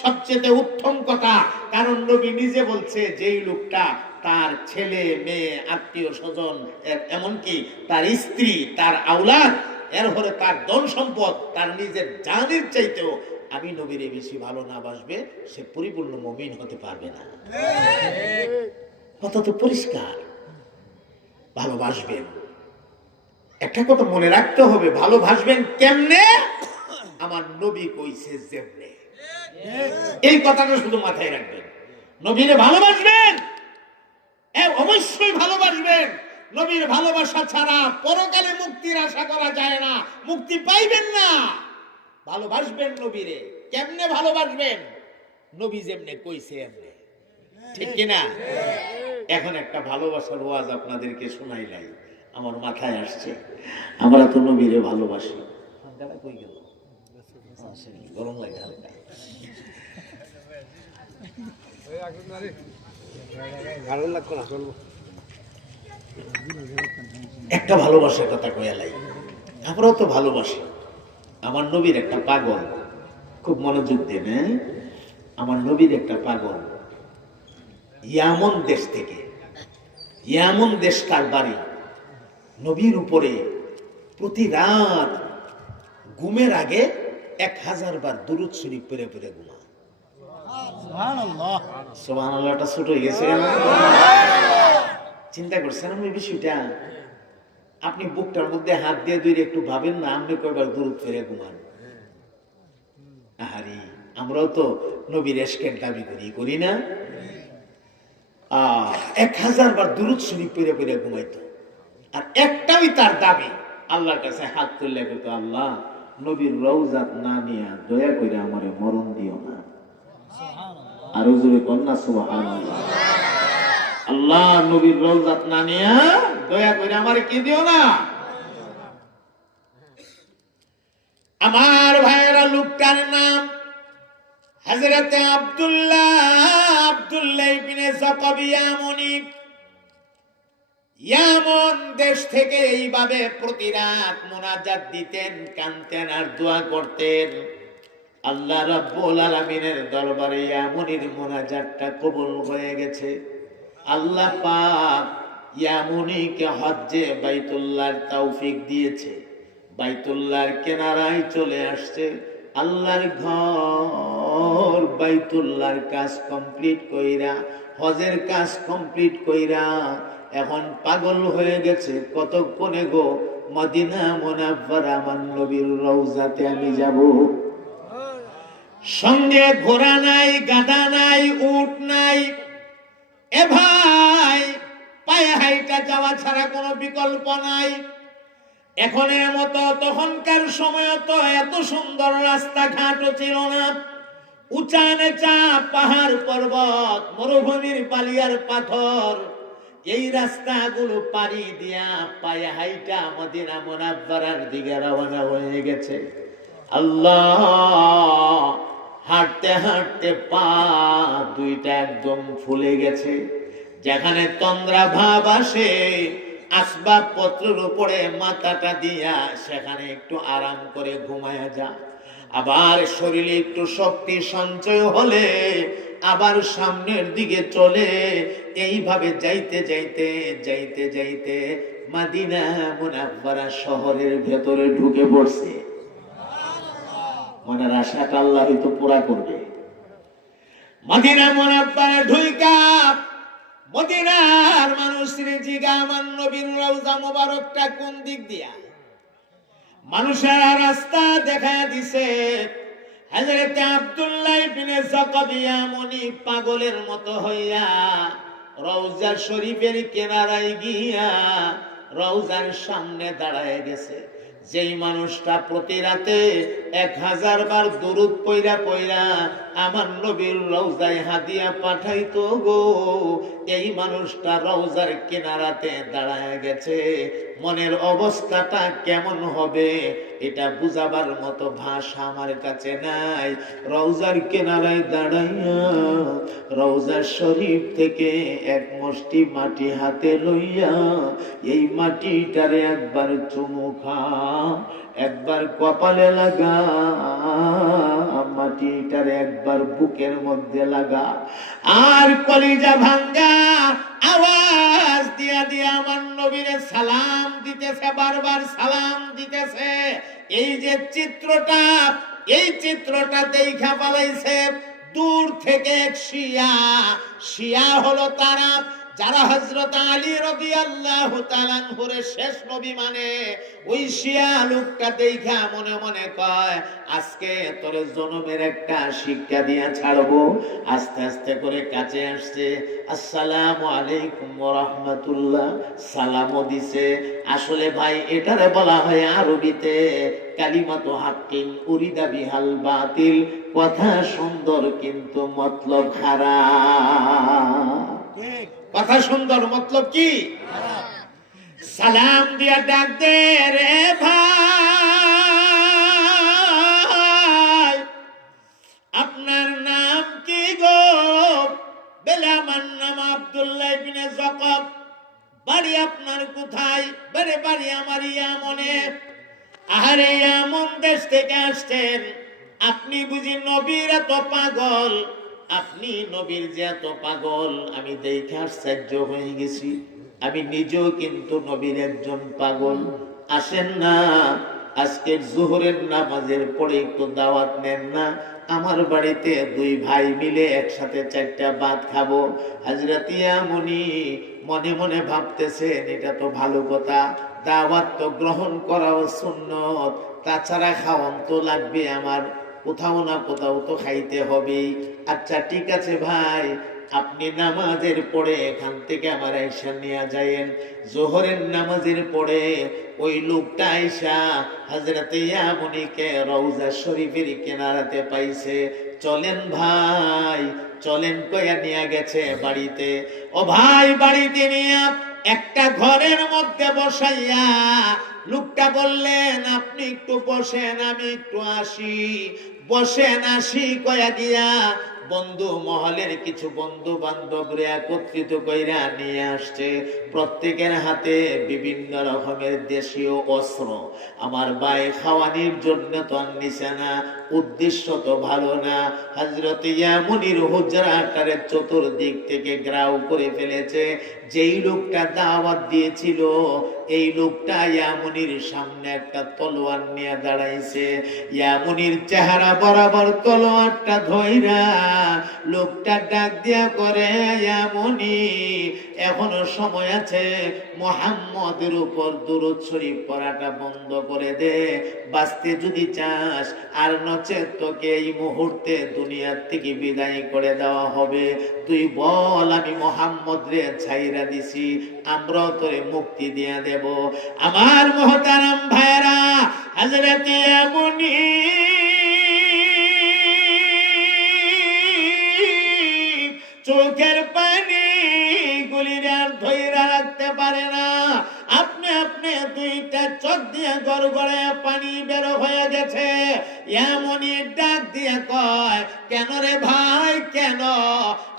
সবচেয়ে উত্তম কথা। কারণ নবী নিজে বলছে, যেই লোকটা তার ছেলে মেয়ে আত্মীয় স্বজন এমনকি তার স্ত্রী তার আওলাদ এর হলে তার ধন সম্পদ তার নিজের জানের চাইতেও আমি নবীরে বেশি ভালো না বাসবে, সে পরিপূর্ণ মুমিন হতে পারবে না। কথা তো পরিষ্কার। ভালোবাসবেন, একটা কথা মনে রাখতে হবে, ভালোবাসবেন কেমনে? আমার নবী কইছে যেমনে, এই কথাটা শুধু মাথায় রাখবেন। নবীরে ভালোবাসবেন, অবশ্যই ভালোবাসবেন। নবীর ভালোবাসা ছাড়া পরকালে মুক্তির আশা করা যায় না, মুক্তি পাইবেন না। ভালোবাসবেন নবীরে, কেমনে ভালোবাসবেন? নবী যেমনে কইছে এমনে, ঠিক কিনা? এখন একটা ভালোবাসার ওয়াজ আপনাদেরকে শোনাইলাই, আমার মাথায় আসছে। আমরা তো নবীরে ভালোবাসি। কই গেল? গরম লাগে হালকা। একটা ভালোবাসার কথা কয়ালাই, আমরাও তো ভালোবাসি। আমার নবীর একটা পাগল, খুব মনোযোগ দেন, হ্যাঁ? আমার নবীর একটা পাগল ইয়ামন দেশ থেকে, ইয়ামন দেশ তার বাড়ি, নবীর উপরে প্রতি রাত ঘুমের আগে 1000 বার দুরূদ শরীফ পড়ে পড়ে ঘুমা। সুবহানাল্লাহটা ছোট হয়ে গেছে। চিন্তা করছেন আমি বিষয়টা? আপনি বুকটার মধ্যে হাত দিয়ে ধরে একটু ভাবেন না, আপনি কয়বার দুরূদ পড়ে ঘুমান? আহারি, আমরাও তো নবীর এশকের দাবি করি না? 1000 বার দুরূদ শরীফ পড়ে পড়ে ঘুমাইতো। আর একটাই তার দাবি, আল্লাহর কাছে হাত তুললে কইতো, আল্লাহ নবীর রওজাত না নিয়া দয়া করে আমারে মরণ দিও না। আর হুজুরে কন্যা সুবহানাল্লাহ, আল্লাহ নবীর রওজাত না নিয়া দয়া করে আমারে কি দিও না। আমার ভাইয়েরা, লোকটার নাম হযরত আব্দুল্লাহ ইবনে যাকাব ইয়ামনি। ইয়ামন দেশ থেকে এইভাবে প্রতি রাত মুনাজাত দিতেন, কানতেন আর দোয়া করতেন। আল্লাহ রাব্বুল আলামিনের দরবারে ইয়ামনির মুনাজাতটা কবুল হয়ে গেছে। আল্লাহ পাক ইয়ামনিকে হজ্জে বাইতুল্লাহর তৌফিক দিয়েছে, বাইতুল্লাহর কিনারায় চলে আসছে। আল্লাহর ঘর বাইতুল্লাহর কাজ কমপ্লিট কইরা, হজের কাজ কমপ্লিট কইরা এখন পাগল হয়ে গেছে। কতক্ষণে গো, মদিনা মুনাফফারা আমার নবীর রওজাতে আমি যাব। সঙ্গে ঘোড়া নাই, গাধা নাই, উট নাই, এ ভাই পায়ে হাইটা যাওয়া ছাড়া কোনো বিকল্প নাই। এখনের মতো তখনকার সময় তো এত সুন্দর রাস্তাঘাটও ছিল না। উঁচা নেচা পাহাড় পর্বত, মরুভূমির বালিয়ার পাথর, এই রাস্তাগুলো পাড়ি দিয়া পায়ে হাইটা মদিনা মুনাফফারার দিকে রওনা হয়ে গেছে। আল্লাহ, হাঁটতে হাঁটতে পা দুইটা একদম ফুলে গেছে। যেখানে তন্দ্রা ভাব আসে, আসবাবপত্রের উপরে মাথাটা দিয়া সেখানে একটু আরাম করে ঘুমায়া যা। আবার শরীরে একটু শক্তি সঞ্চয় হলে আবার সামনের দিকে চলে। এইভাবে যাইতে যাইতে যাইতে যাইতে মদিনা মুনাফফারা শহরের ভেতরে ঢুকে পড়ছে। মনের আশাটা আল্লাহ হয়তো পুরা করবে। মদিনা মুনাফফারা ঢুইকা মদিনার মানুষের জিগা, আমার নবীর রওজা মোবারকটা কোন দিক দিয়া? মানুষের রাস্তা দেখায় দিছে। হযরত আব্দুল্লাহ ইবনে যাকাব ইয়ামনি পাগলের মতো হইয়া রওজা শরীফের কিনারায় গিয়া রওজার সামনে দাঁড়ায় গেছে। যেই মানুষটা প্রতি রাতে 1000 বার দুরূদ পইরা পইরা আমার নবীর রওজায় হাদিয়া পাঠাইতো গো, এই মানুষটা রওজার কিনারাতে দাঁড়ায় গেছে। মনের অবস্থাটা কেমন হবে এটা বুঝাবার মতো ভাষা আমার কাছে নাই। রওজার কিনারায় দাঁড়াইয়া রওজা শরীফ থেকে এক মুষ্টি মাটি হাতে লইয়া এই মাটিটারে একবার চুমু খা, একবার কপালে লাগা, মাটিটারে একবার বুকের মধ্যে লাগা, আর কলিজা ভাঙ্গা আওয়াজ দিয়া দিয়া আমার নবীরে সালাম দিতেছে, বারবার সালাম দিতেছে। এই যে চিত্রটা, এই চিত্রটা দেখা পালাইছে দূর থেকে এক শিয়া। শিয়া হলো তারা যারা হযরত আলী রাদিয়াল্লাহু তাআলা আনহুর শেষ নবী মানে। ওই শিয়া লোকটা দেখা মনে মনে কয়, আজকে তোর জনমের একটা শিক্ষা দিয়া ছাড়বো। আস্তে আস্তে করে কাছে আসছে, আসসালামু আলাইকুম ওয়া রাহমাতুল্লাহ, সালামও দিছে। আসলে ভাই এটারে বলা হয় আরবিতে কালিমাতু হাক্কিন উরিদা বিহাল বাতিল, কথা সুন্দর কিন্তু মতলব খারাপ। ঠিক, কথা সুন্দর মতলব কি খারাপ। সালাম দিয়া ডাক দে রে ভাই, আপনার নাম কি গো? বেলা আমার নাম কোথায়? বারে বাড়ি আমার ইয়ামনে। আরে ইয়ামন দেশ থেকে আসছেন, আপনি বুঝি নবীর এত পাগল? আপনি নবীর যে এত পাগল, আমি দেখে আশ্চর্য হয়ে গেছি। আমি নিজেও কিন্তু নবীর একজন পাগল। আসেন না, আজকের জোহরের নামাজের পরে একটু দাওয়াত নেন না। আমার বাড়িতে দুই ভাই মিলে একসাথে 4টা ভাত খাবো। হযরত ইয়ামুনি মনে মনে ভাবতেছেন, এটা তো ভালো কথা, দাওয়াত তো গ্রহণ করাও সুন্নত, তাছাড়া খাওয়ান তো লাগবে আমার, কোথাও না কোথাও তো খাইতে হবে। আচ্ছা ঠিক আছে ভাই, আপনি নামাজের পরে এখান থেকে আমার আয়সা নিয়ে যায়েন। জোহরের নামাজের পরে ওই লোকটা আয়সা হযরত ইয়ামুনিকে রওজা শরীফের কিনারাতে পাইছে। চলেন ভাই চলেন কইয়া নিয়ে গেছে বাড়িতে। ও ভাই, বাড়িতে নিয়ে একটা ঘরের মধ্যে বসাইয়া লোকটা বললেন, আপনি একটু বসেন, আমি একটু আসি। বসেন আসি কয়া দিয়া বন্ধু মহলের কিছু বন্ধু বান্ধবরে একত্রিত কইরা নিয়ে আসছে। প্রত্যেকের হাতে বিভিন্ন রকমের দেশীয় অস্ত্র। আমার ভাই খাওয়ানির জন্য তো আনছে না, উদ্দেশ্য তো ভালো না। হযরত ইয়ামুনির হুজরাটারে চতুর্দিক থেকে গ্রাউ করে ফেলেছে। যেই লোকটা দাওয়াত দিয়েছিল, এই লোকটা ইয়ামুনির সামনে একটা তলোয়ার নিয়ে দাঁড়াইছে। ইয়ামুনির চেহারা বরাবর তলোয়ারটা ধইরা লোকটা ডাক দিয়া করে, ইয়ামুনি এখনো সময় আছে, মুহাম্মদের উপর দুরূদ শরীফ পড়াটা বন্ধ করে দে, বাঁচতে যদি চাস, আর নচেত তোকে এই মুহূর্তে দুনিয়ার থেকে বিদায় করে দেওয়া হবে। তুই বল, আমি মুহাম্মদ রে ছাইরা দিছি, আমরা তোরে মুক্তি দিয়া দেব। আমার মুহতারাম ভাইরা, হযরত ইয়ামুনি চোখের পানি গুলির আর ধইরা রাখতে পারে না। আপনি আপনি দুইটা চোখ দিয়ে গড়গড়ে পানি বের হয়ে গেছে। এমনই ডাক দিয়ে কয়, কেন রে ভাই কেন?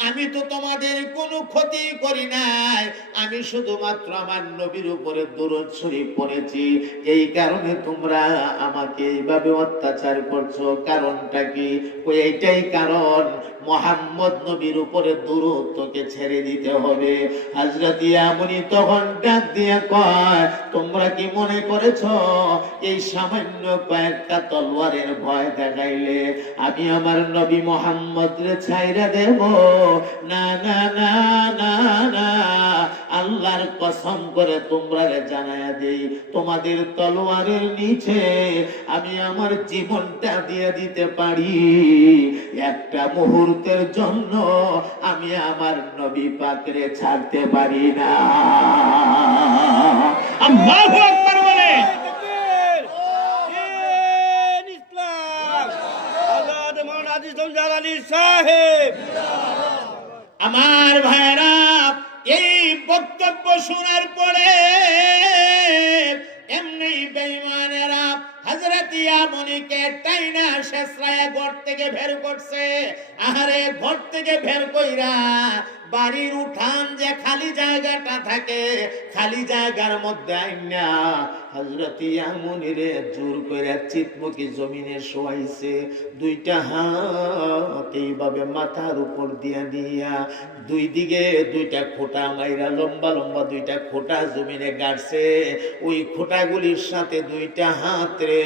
আমি তো তোমাদের কোনো ক্ষতি করি নাই, আমি শুধুমাত্র আমার নবীর উপরে দুরূদ শরীফ পড়েছি, এই কারণে তোমরা আমাকে এইভাবে অত্যাচার করছো। কারণটা কি? ওই এইটাই কারণ, মুহাম্মদ নবীর উপরে দুরূদ তোকে ছেড়ে দিতে হবে। হযরত ইয়ামুনি তখন ডাক দিয়ে কয়, তোমরা কি মনে করেছো এই সামান্য কয়েকটা তলোয়ারের ভয় দেখাইলে আমি আমার নবী মুহাম্মদ রে ছাইরা দেব? না না না না না, আল্লাহর কসম করে তোমরা জানায়া দেই, তোমাদের তলোয়ারের নিচে আমি আমার জীবনটা দিয়ে দিতে পারি। একটা মুহূর্তের জন্য আমি আমার নবী পাকরে ছাড়তে পারি না। আল্লাহু আকবার বলে ইসলাম আজাদ মাওলানা আজিজ জালালী সাহেব। আমার ভাইরা, এই বক্তব্য শোনার পরে এমনি বেঈমানেরা হযরত ইয়ামুনিকে টাইনা শেষরায়া ঘর থেকে বের করছে। আরে ঘর থেকে বের কইরা বাড়ির উঠান যে খালি জায়গাটা থাকে, খালি জায়গার মধ্যে আইনা হযরত ইয়ামুনিরে জোর কইরা চিতমুখী জমিনে শোয়াইছে। দুইটা হাত এইভাবে মাথার উপর দিয়া দিয়া দুই দিকে দুইটা খোঁটা মাইরা লম্বা লম্বা দুইটা খোঁটা জমিনে গাড়ছে। ওই খোঁটাগুলির সাথে দুইটা হাত রে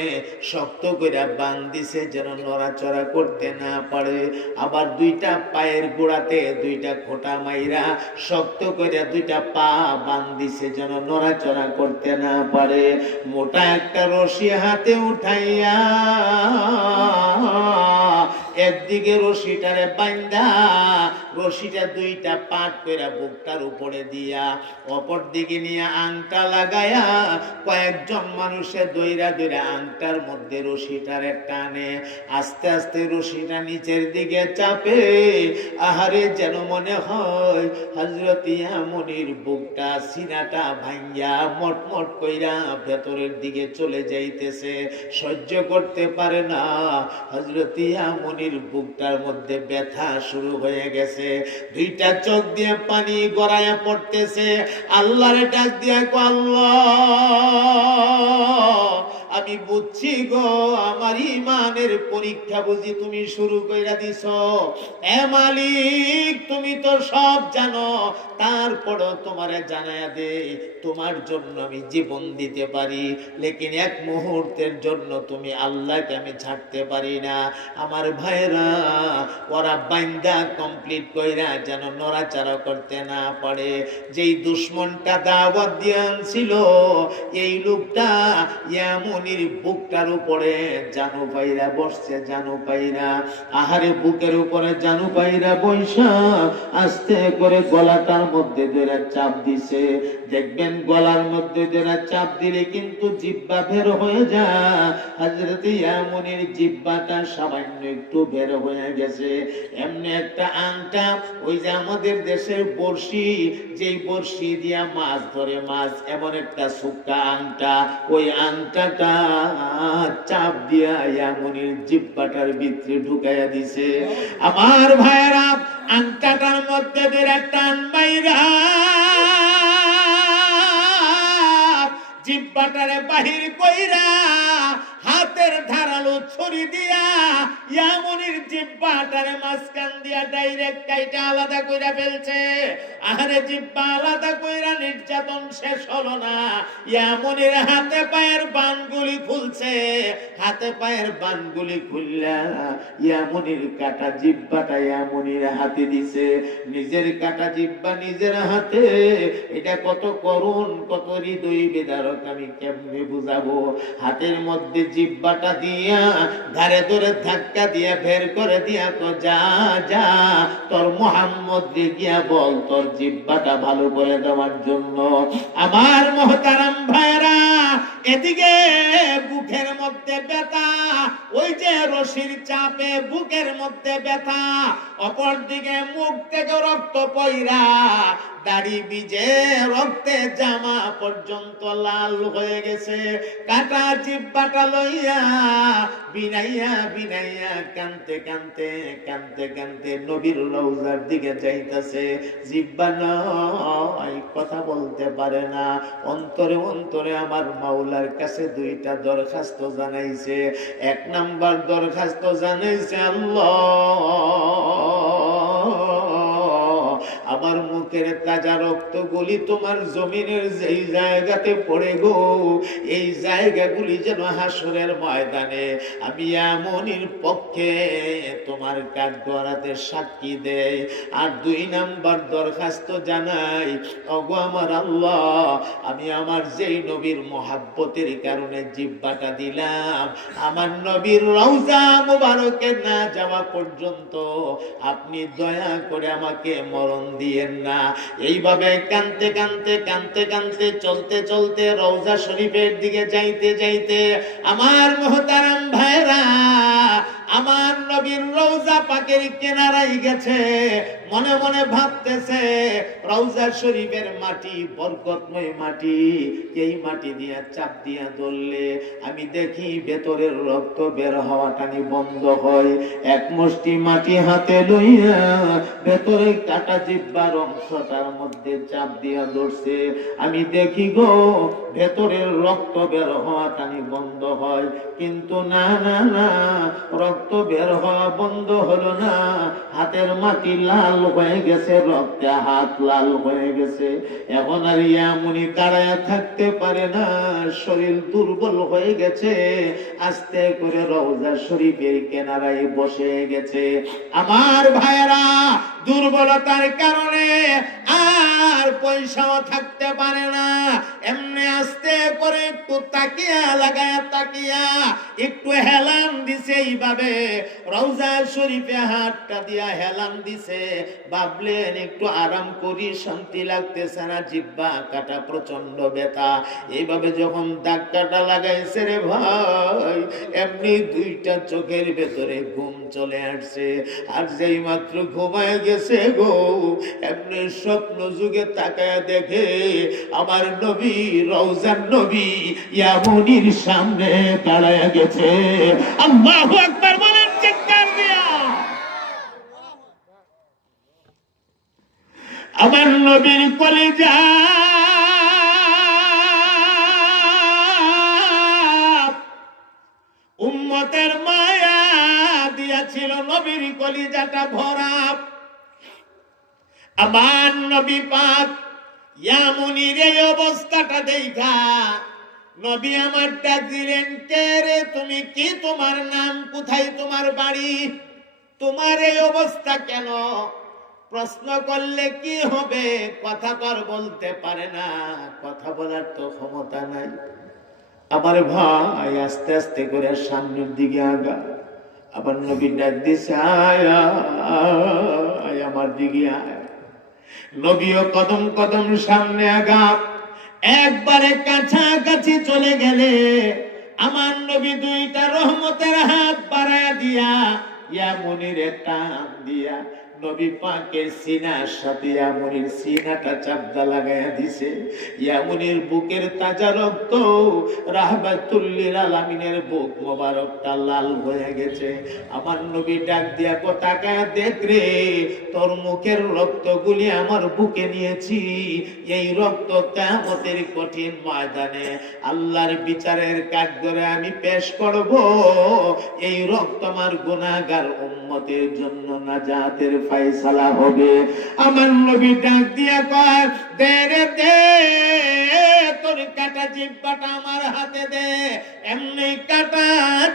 শক্ত করে বাঁধিছে, যেন নড়াচড়া করতে না পারে। আবার দুইটা পায়ের গোড়াতে দুইটা খোঁটা মাইরা শক্ত করে দুইটা পা বাঁধিছে, যেন নড়াচড়া করতে না পারে। মোটা একটা রশি হাতে উঠাইয়া একদিকে রশিটারে বাইন্ধা রশিটা দুইটা পাট করে বুকটার উপরে দিয়া অপর দিকে নিয়ে আংটা লাগায়া কয়েকজন মানুষের দইরা দইরা আংটার মধ্যে রশিটারে টানে। আস্তে আস্তে রশিটা নিচের দিকে চাপে। আহারে, যেন মনে হয় হযরত ইয়ামুনির বুকটা সিনাটা ভাঙ্গিয়া মটমট কইরা ভেতরের দিকে চলে যাইতেছে। সহ্য করতে পারে না হযরত ইয়ামুনির ইয়ামনির বুকটার মধ্যে ব্যথা শুরু হয়ে গেছে, দুইটা চোখ দিয়ে পানি গড়াইয়া পড়তেছে। আল্লাহরে ডাক দিয়া কো, আল্লাহ আমি বুঝছি গো, আমার ইমানের পরীক্ষা বুঝি তুমি শুরু কইরা দিছো। এ মালিক, তুমি তো সব জানো, তারপরও তোমারে জানায়া দে, তোমার জন্য আমি জীবন দিতে পারি, লেকিন এক মুহূর্তের জন্য তুমি আল্লাহকে আমি ছাড়তে পারি না। আমার ভাইরা, ওরা বাইন্দা কমপ্লিট কইরা যেন নড়াচড়া করতে না পারে। যেই দুশ্মনটা দাওয়াত দিয়ে আনছিল, এই লোকটা ইয়ামনির বুকটার উপরে জানু পাইরা বসছে, জানু পাইরা, আহারে বুকের উপরে জানু পাইরা বৈশা আস্তে করে গলাটার মধ্যে ধরে চাপ দিছে। দেখবেন গলার মধ্যে ধরে চাপ দিলে কিন্তু জিহ্বা বের হয়ে যায়। হযরত ইয়ামনির জিহ্বাটা সামান্য একটু বের হয়ে গেছে। এমনি একটা আংটা, ওই যে আমাদের দেশের বড়শি, যেই বড়শি দিয়া মাছ ধরে, মাছ এমন একটা সুক্কা আংটা, ওই আংটাটা চাপ দিয়া ইয়ামনির জিহ্বাটার ভিতরে ঢুকাইয়া দিছে। আমার ভাইরা, আংটাটার মধ্যে ধরে টান মাইরা জিহ্বাটারে বাহির কইরা হাতের ধারালো ছুরি দিয়া ইয়ামনির জিহ্বাটারে মাঝখান দিয়া ডাইরেক্ট কাইটা আলাদা কইরা ফেলছে। আরে জিহ্বা আলাদা কইরা নির্যাতন শেষ হলো না, ইয়ামনির হাতে পায়ের বানগুলি খুলছে। হাতে পায়ের বানগুলি খুললা ইয়ামনির কাটা জিহ্বাটা ইয়ামনির হাতে দিছে। নিজের কাটা জিহ্বা নিজের হাতে, এটা কত করুণ, কত হৃদয় বিদারক, আমি কেমনে বুঝাবো। হাতের মধ্যে জিহ্বাটা দিয়া ঘাড়ে ধরে ধাক্কা দিয়া বের করে দিয়া, তো যা যা তোর মুহাম্মদ রে গিয়া বল তোর জিহ্বাটা ভালো করে দেওয়ার জন্য। আমার মুহতারাম ভাইরা, এদিকে বুকের মধ্যে ব্যথা, ওই যে রশির চাপে বুকের মধ্যে ব্যথা, অপর দিকে মুখ থেকে রক্ত পয়রা দাড়ি ভিজে রক্তে জামা পর্যন্ত লাল হয়ে গেছে। কাটা জিহ্বাটা লইয়া বিনাইয়া বিনাইয়া কানতে কানতে কানতে কানতে নবীর রওজার দিকে যাইতাছে। জিহ্বা নয়, কথা বলতে পারে না। অন্তরে অন্তরে আমার মাওলার কাছে দুইটা দরখাস্ত জানাইছে। এক নাম্বার দরখাস্ত জানাইছে, আল্লাহ আমার মুখের তাজা রক্তগুলি তোমার জমিনের যেই জায়গাতে পড়ে গো, এই জায়গাগুলি যেন হাসরের ময়দানে আমি ইয়ামনির পক্ষে তোমার কাঠগড়াতে সাক্ষী দেয়। আর দুই নাম্বার দরখাস্ত জানাই, ওগো আমার আল্লাহ, আমি আমার যেই নবীর মহাব্বতের কারণে জিহ্বাটা দিলাম, আমার নবীর রওজা মুবারকে না যাওয়া পর্যন্ত আপনি দয়া করে আমাকে মরণ দিয়েন না। এইভাবে কানতে কানতে কানতে কানতে চলতে চলতে রওজা শরীফের দিকে যাইতে যাইতে আমার মুহতারাম ভাইরা, আমার নবীর রওজা পাকের কিনারায় গেছে। মনে মনে ভাবতেছে, রওজা শরীফের মাটি বরকতময় মাটি, এই মাটি দিয়া চাপ দিয়া ধরলে আমি দেখি ভেতরের রক্ত বের হওয়াটানি বন্ধ হয়। এক মুষ্টি মাটি হাতে লইয়া ভেতরে কাটা জিহ্বার অংশটার মধ্যে চাপ দিয়া ধরছে। আমি দেখি গো, ভেতরের রক্ত বের হওয়াটানি বন্ধ হয়। কিন্তু না না না, রক্ত বের হওয়া বন্ধ হলো না, হাতের মাটি লাল হয়ে গেছে, রক্তে হাত লাল হয়ে গেছে। এখন আর ইয়ামনি দাঁড়ায় থাকতে পারে না, শরীর দুর্বল হয়ে গেছে। আস্তে করে রওজা শরীফের কিনারায় বসে গেছে। আমার ভাইরা, দুর্বলতার কারণে আর পয়সাও থাকতে পারে না। এমনি আস্তে করে একটু তাকিয়া লাগায়, তাকিয়া একটু হেলান দিছে। এইভাবে রওজা শরীফে হাতটা দিয়া হেলান দিছে। ভাবলেন একটু আরাম করি, শান্তি লাগতেছে না, জিহ্বা কাটা প্রচন্ড ব্যথা। এইভাবে যখন ধাক্কাটা লাগাইছে রে ভাই, এমনি দুইটা চোখের ভেতরে ঘুম চলে আসছে। আর যেই মাত্র ঘুমায় গেছে গো, এমনি স্বপ্ন যুগে তাকায় দেখে আমার নবী, রওজার নবী ইয়ামনির সামনে দাঁড়ায় গেছে। আল্লাহু আকবার বলেন চিৎকার দিয়া। আমার নবীর কলিজা উম্মতের মায়া দিয়াছিল, নবীর কলিজাটা ভরা। আমার নবী পাক ইয়ামুনির এই অবস্থাটা দেখা নবী আমার ডাক দিলেন, কে রে তুমি? কি তোমার নাম? কোথায় তোমার বাড়ি? তোমার এই অবস্থা কেন? প্রশ্ন করলে কি হবে? কথা তো আর বলতে পারে না, কথা বলার তো ক্ষমতা নাই। আমার ভাই আস্তে আস্তে করে সামনের দিকে আগা। আবার নবী ডাক দিছে, আয় আয় আমার দিকে আয়। নবীও কদম কদম সামনে আগা। একবারে কাছাকাছি চলে গেলে আমার নবী দুইটা রহমতের হাত বাড়ায়া দিয়া ইয়ামুনির টান দিয়া নবী পাকের সিনার সাথে ইয়ামুনির সিনাটা চাপদা লাগাইয়া দিছে। ইয়ামুনির বুকের তাজা রক্ত রাহমাতুল লিল আলামিনের বুক মোবারকটা লাল হয়ে গেছে। আমার নবী ডাক দিয়া তাকায়া দেখ রে, তোর মুখের রক্তগুলি আমার বুকে নিয়েছি। এই রক্ত কিয়ামতের কঠিন ময়দানে আল্লাহর বিচারের কাঠগড়ে আমি পেশ করব। এই রক্ত আমার গুনাহগার উম্মতের জন্য নাজাতের ফয়সালা হবে। আমার নবী ডাক দিয়া কয়, দে রে দে, তোর কাটা জিহ্বাটা আমার হাতে দে। এমনি কাটা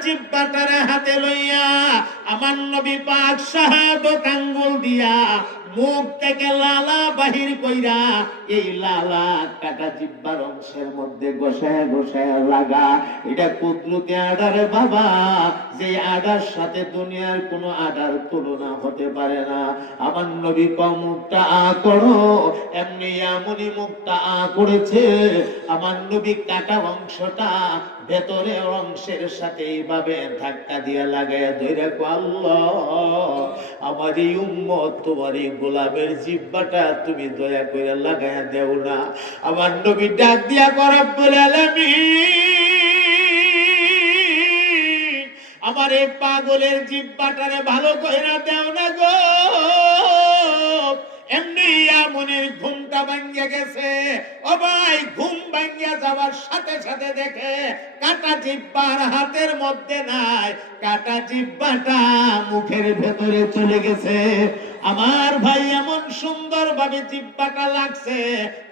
জিহ্বাটার হাতে লইয়া আমার নবী পাক শাহাদত আঙ্গুল দিয়া মুখ থেকে লালা বাহির কইরা এই লালা কাটা জিহ্বার অংশের মধ্যে গোসায় গোসায় লাগা। এটা কুদরতি আডার বাবা, যে আডার সাথে দুনিয়ার কোনো আডার তুলনা হতে পারে না। আমার নবী মুখটা আ করো, এমনি এমনই মুখটা আ করেছে। আমার নবী কাটা অংশটা ভেতরের অংশের সাথে এইভাবে ধাক্কা দিয়ে লাগাইয়া ধরে কো, আল্লাহ আমার এই উম্মত তোমার এই গোলামের জিহ্বাটা তুমি দয়া করে লাগাইয়া দেও না। আমার নবী ডাক দিয়া কর, রব্বুল আলামিন আমার এই পাগলের জিহ্বাটারে ভালো কইরা দেও না গো। এমনি ইয়ামুনির ঘুমটা ভাঙ্গিয়া গেছে। ও ভাই, ঘুম ভাঙ্গিয়া যাওয়ার সাথে সাথে দেখে কাটা জিহ্বার হাতের মধ্যে নাই, কাটা জিহ্বাটা মুখের ভেতরে চলে গেছে। আমার ভাই এমন সুন্দর ভাবে জিহ্বাটা লাগছে,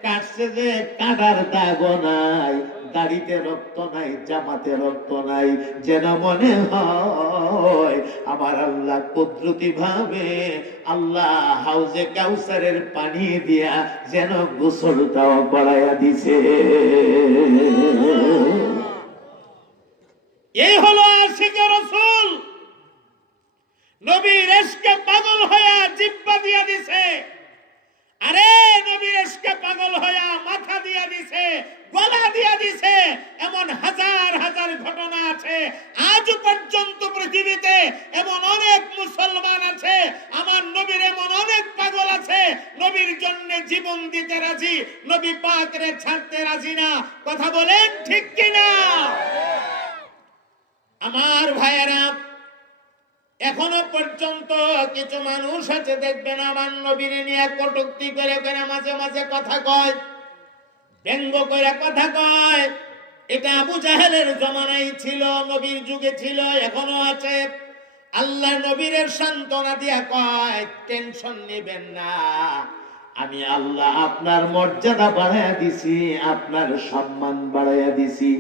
কাটছে যে কাটার দাগও নাই, দাড়িতে রক্ত নাই, জামাতে রক্ত নাই। যেন মনে হয় আমার আল্লাহ কুদরতি ভাবে আল্লাহ হাউজে কাউসারের পানি দিয়া যেন গোসলটাও করাইয়া দিছে। এই হলো আশিকে রাসূল, নবীর ইশকে পাগল হইয়া জিহ্বা দিয়া দিছে। আরে নবীর ইশকে পাগল হইয়া মাথা দিয়া দিছে, গলা দিয়া দিছে। এমন হাজার হাজার ঘটনা আছে। আজ পর্যন্ত পৃথিবীতে এমন অনেক মুসলমান আছে, আমার নবীর এমন অনেক পাগল আছে, নবীর জন্য জীবন দিতে রাজি, নবী পাকরে ছাড়তে রাজি না। কথা বলেন ঠিক কিনা? আমার ভাইয়েরা, এখনো পর্যন্ত কিছু মানুষ আছে দেখবেন আমার নবীর নিয়ে কটূক্তি করে করে মাঝে মাঝে কথা কয়, ব্যঙ্গ করে কথা কয়। এটা আবু জাহেলের জমানায় ছিল, নবীর যুগে ছিল, এখনো আছে। আল্লাহ নবীর সান্ত্বনা দিয়া কয়, টেনশন নেবেন না, আমি আল্লাহ আপনার মর্যাদা বাড়াইয়া দিছি, আপনার সম্মান বাড়াইয়া দিছি।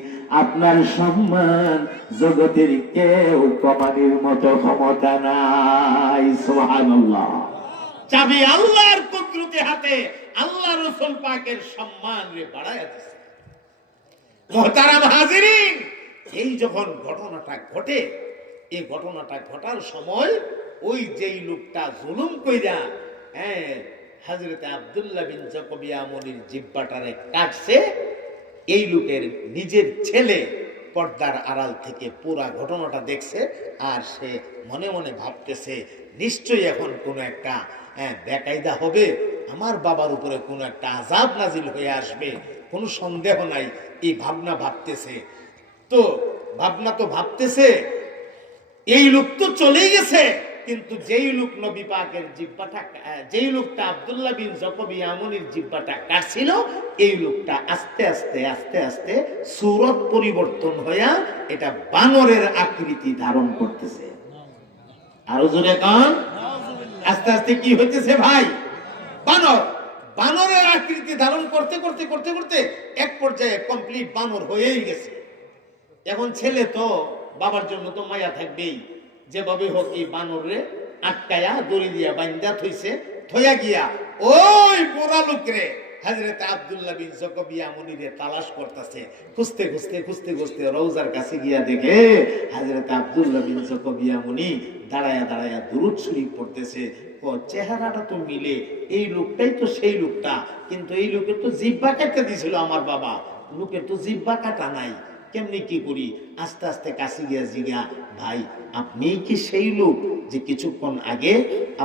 আপনার সম্মান জগতের কেউ কমানোর মতো ক্ষমতা নাই। সুবহানাল্লাহ। চাবি আল্লাহর কুদরতি হাতে। আল্লাহ রাসূল পাকের সম্মান রে বাড়াইয়া দিছে। মুহতারাম হাজিরিন, এই যখন ঘটনাটা ঘটে, এই ঘটনাটা ঘটার সময় ওই যেই লোকটা জুলুম কইরা হযরত আব্দুল্লাহ বিন জাকবিয়া মনির জিহ্বাটারে কাটছে, এই লোকের নিজের ছেলে পর্দার আড়াল থেকে পুরা ঘটনাটা দেখছে। আর সে মনে মনে ভাবতেছে, নিশ্চয়ই এখন কোনো একটা বেকায়দা হবে, আমার বাবার উপরে কোনো একটা আযাব নাজিল হয়ে আসবে, কোনো সন্দেহ নাই। এই ভাবনা ভাবতেছে, তো ভাবতেছে এই লোক তো চলেই গেছে, কিন্তু যেই লোক নবী পাকের জিহ্বাটা, যেই লোকটা আব্দুল্লাহ বিন জকব ইয়ামুনির জিহ্বাটা কাটছিল, এই লোকটা আস্তে আস্তে আস্তে আস্তে সূরত পরিবর্তন হইয়া এটা বানরের আকৃতি ধারণ করতেছে। আরো জোরে কান। আস্তে আস্তে কি হইতেছে ভাই? বানর। বানরের আকৃতি ধারণ করতে করতে করতে করতে এক পর্যায়ে কমপ্লিট বানর হয়েই গেছে। এখন ছেলে তো বাবার জন্য তো মায়া থাকবেই, যেভাবে হোক এই বানরে আটকায়া দড়ি দিয়া বাইন্দা থইছে, থইয়া গিয়া ওই পোড়া লোকরে হযরত আব্দুল্লাহ বিন জকব ইয়ামুনিরে তালাশ করতেছে। খুঁজতে খুঁজতে খুঁজতে খুঁজতে রওজার কাছে গিয়া দেখে হযরত আব্দুল্লাহ বিন জকব ইয়ামুনি দাঁড়ায়া দাঁড়ায়া দুরূদ শরীফ পড়তেছে। ও চেহারাটা তো মিলে, এই লোকটাই তো সেই লোকটা, কিন্তু এই লোকের তো জিহ্বা কাটতে দিছিল আমার বাবা, লোকের তো জিহ্বা কাটা নাই, কেমনি কি করি? আস্তে আস্তে কাছে গিয়া জিগা, ভাই আপনি কি সেই লোক যে কিছুক্ষণ আগে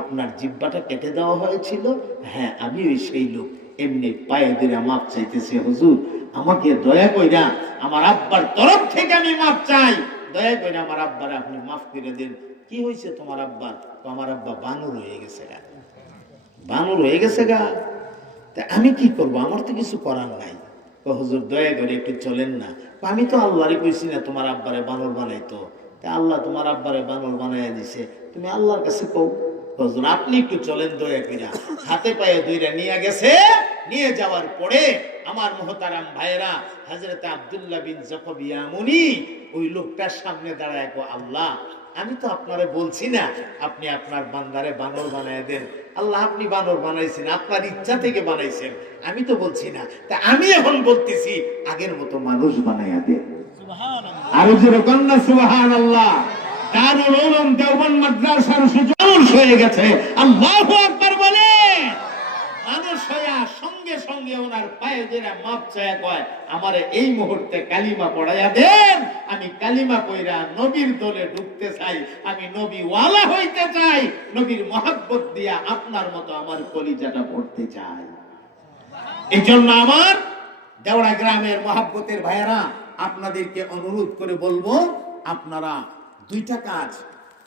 আপনার জিহ্বাটা কেটে দেওয়া হয়েছিল? হ্যাঁ আমি ওই সেই লোক। এমনি পায়ে ধরে মাপ চাইতেছে, হুজুর আমাকে দয়া কইরা আমার আব্বার তরফ থেকে আমি মাপ চাই, দয়া কইরা আমার আব্বার আপনি মাফ করে দেন। কি হয়েছে তোমার আব্বার? তো আমার আব্বা বানর হয়ে গেছে গা। বানর হয়ে গেছে গা, তা আমি কি করব? আমার তো কিছু করার নাই। হুজুর দয়া করে একটু চলেন না। আমি তো আল্লাহরে কইছি না তোমার আব্বারে বানর বানাইতো, তা আল্লাহ তোমার আব্বারে বানর বানাইয়া দিছে, তুমি আল্লাহর কাছে কও। হুজুর আপনি একটু চলেন দয়া কইরা। হাতে পায়ে ধইরা নিয়ে গেছে। নিয়ে যাওয়ার পরে আমার মুহতারাম ভাইরা, হযরত আব্দুল্লাহ বিন জকব ইয়ামুনি ওই লোকটার সামনে দাঁড়ায় কো, আল্লাহ আমি তো আপনারে বলছি না আপনি আপনার বান্দারে বানর বানায় দেন। আল্লাহ আপনি বানর বানাইছেন, আপনার ইচ্ছা থেকে বানাইছেন, আমি তো বলছি না। তা আমি এখন বলতেছি আগের মতো মানুষ বানাইয়া দেন। সুবহানাল্লাহ। আর যেরকম না সুবহানাল্লাহ। দারুল উলুম দেওবন্দ মাদ্রাসার সুযোগ হয়ে গেছে। আল্লাহু আকবার বলে মানুষ হইয়া সঙ্গে সঙ্গে ওনার পায়ে ধরে মাপ চায়া কয়, আমারে এই মুহূর্তে কালিমা পড়াইয়া দেন, আমি কালিমা কইরা নবীর দলে ঢুকতে চাই, আমি নবী ওয়ালা হইতে চাই, নবীর মহব্বত দিয়া আপনার মতো আমার কলিজাটা পড়তে চাই। এই জন্য আমার দেওড়া গ্রামের মহব্বতের ভাইয়েরা আপনাদেরকে অনুরোধ করে বলবো, আপনারা দুইটা কাজ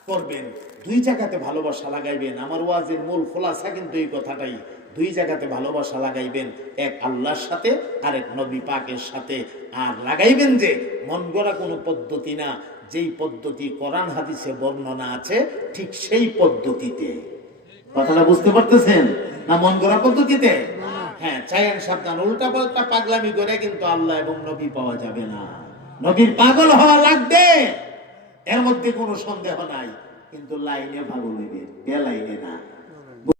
করবেন, দুই জায়গাতে ভালোবাসা লাগাইবেন। আমার ওয়াজের মূল খোলাসা কিন্তু এই কথাটাই, দুই জায়গাতে ভালোবাসা লাগাইবেন, এক আল্লাহর সাথে আর এক নবী পাকের সাথে। আর লাগাইবেন যে মন গড়া কোনো পদ্ধতি না, যেই পদ্ধতি কোরআন হাদিসে বর্ণনা আছে ঠিক সেই পদ্ধতিতে। কথাটা বুঝতে পারতেছেন না? মন গড়া পদ্ধতিতে। হ্যাঁ চাইয়েন সাবধান, উল্টা পাল্টা পাগলামি করে কিন্তু আল্লাহ এবং নবী পাওয়া যাবে না। নবীর পাগল হওয়া লাগবে, এর মধ্যে কোনো সন্দেহ নাই, কিন্তু লাইনে ভালো হইবে, লাইনে না।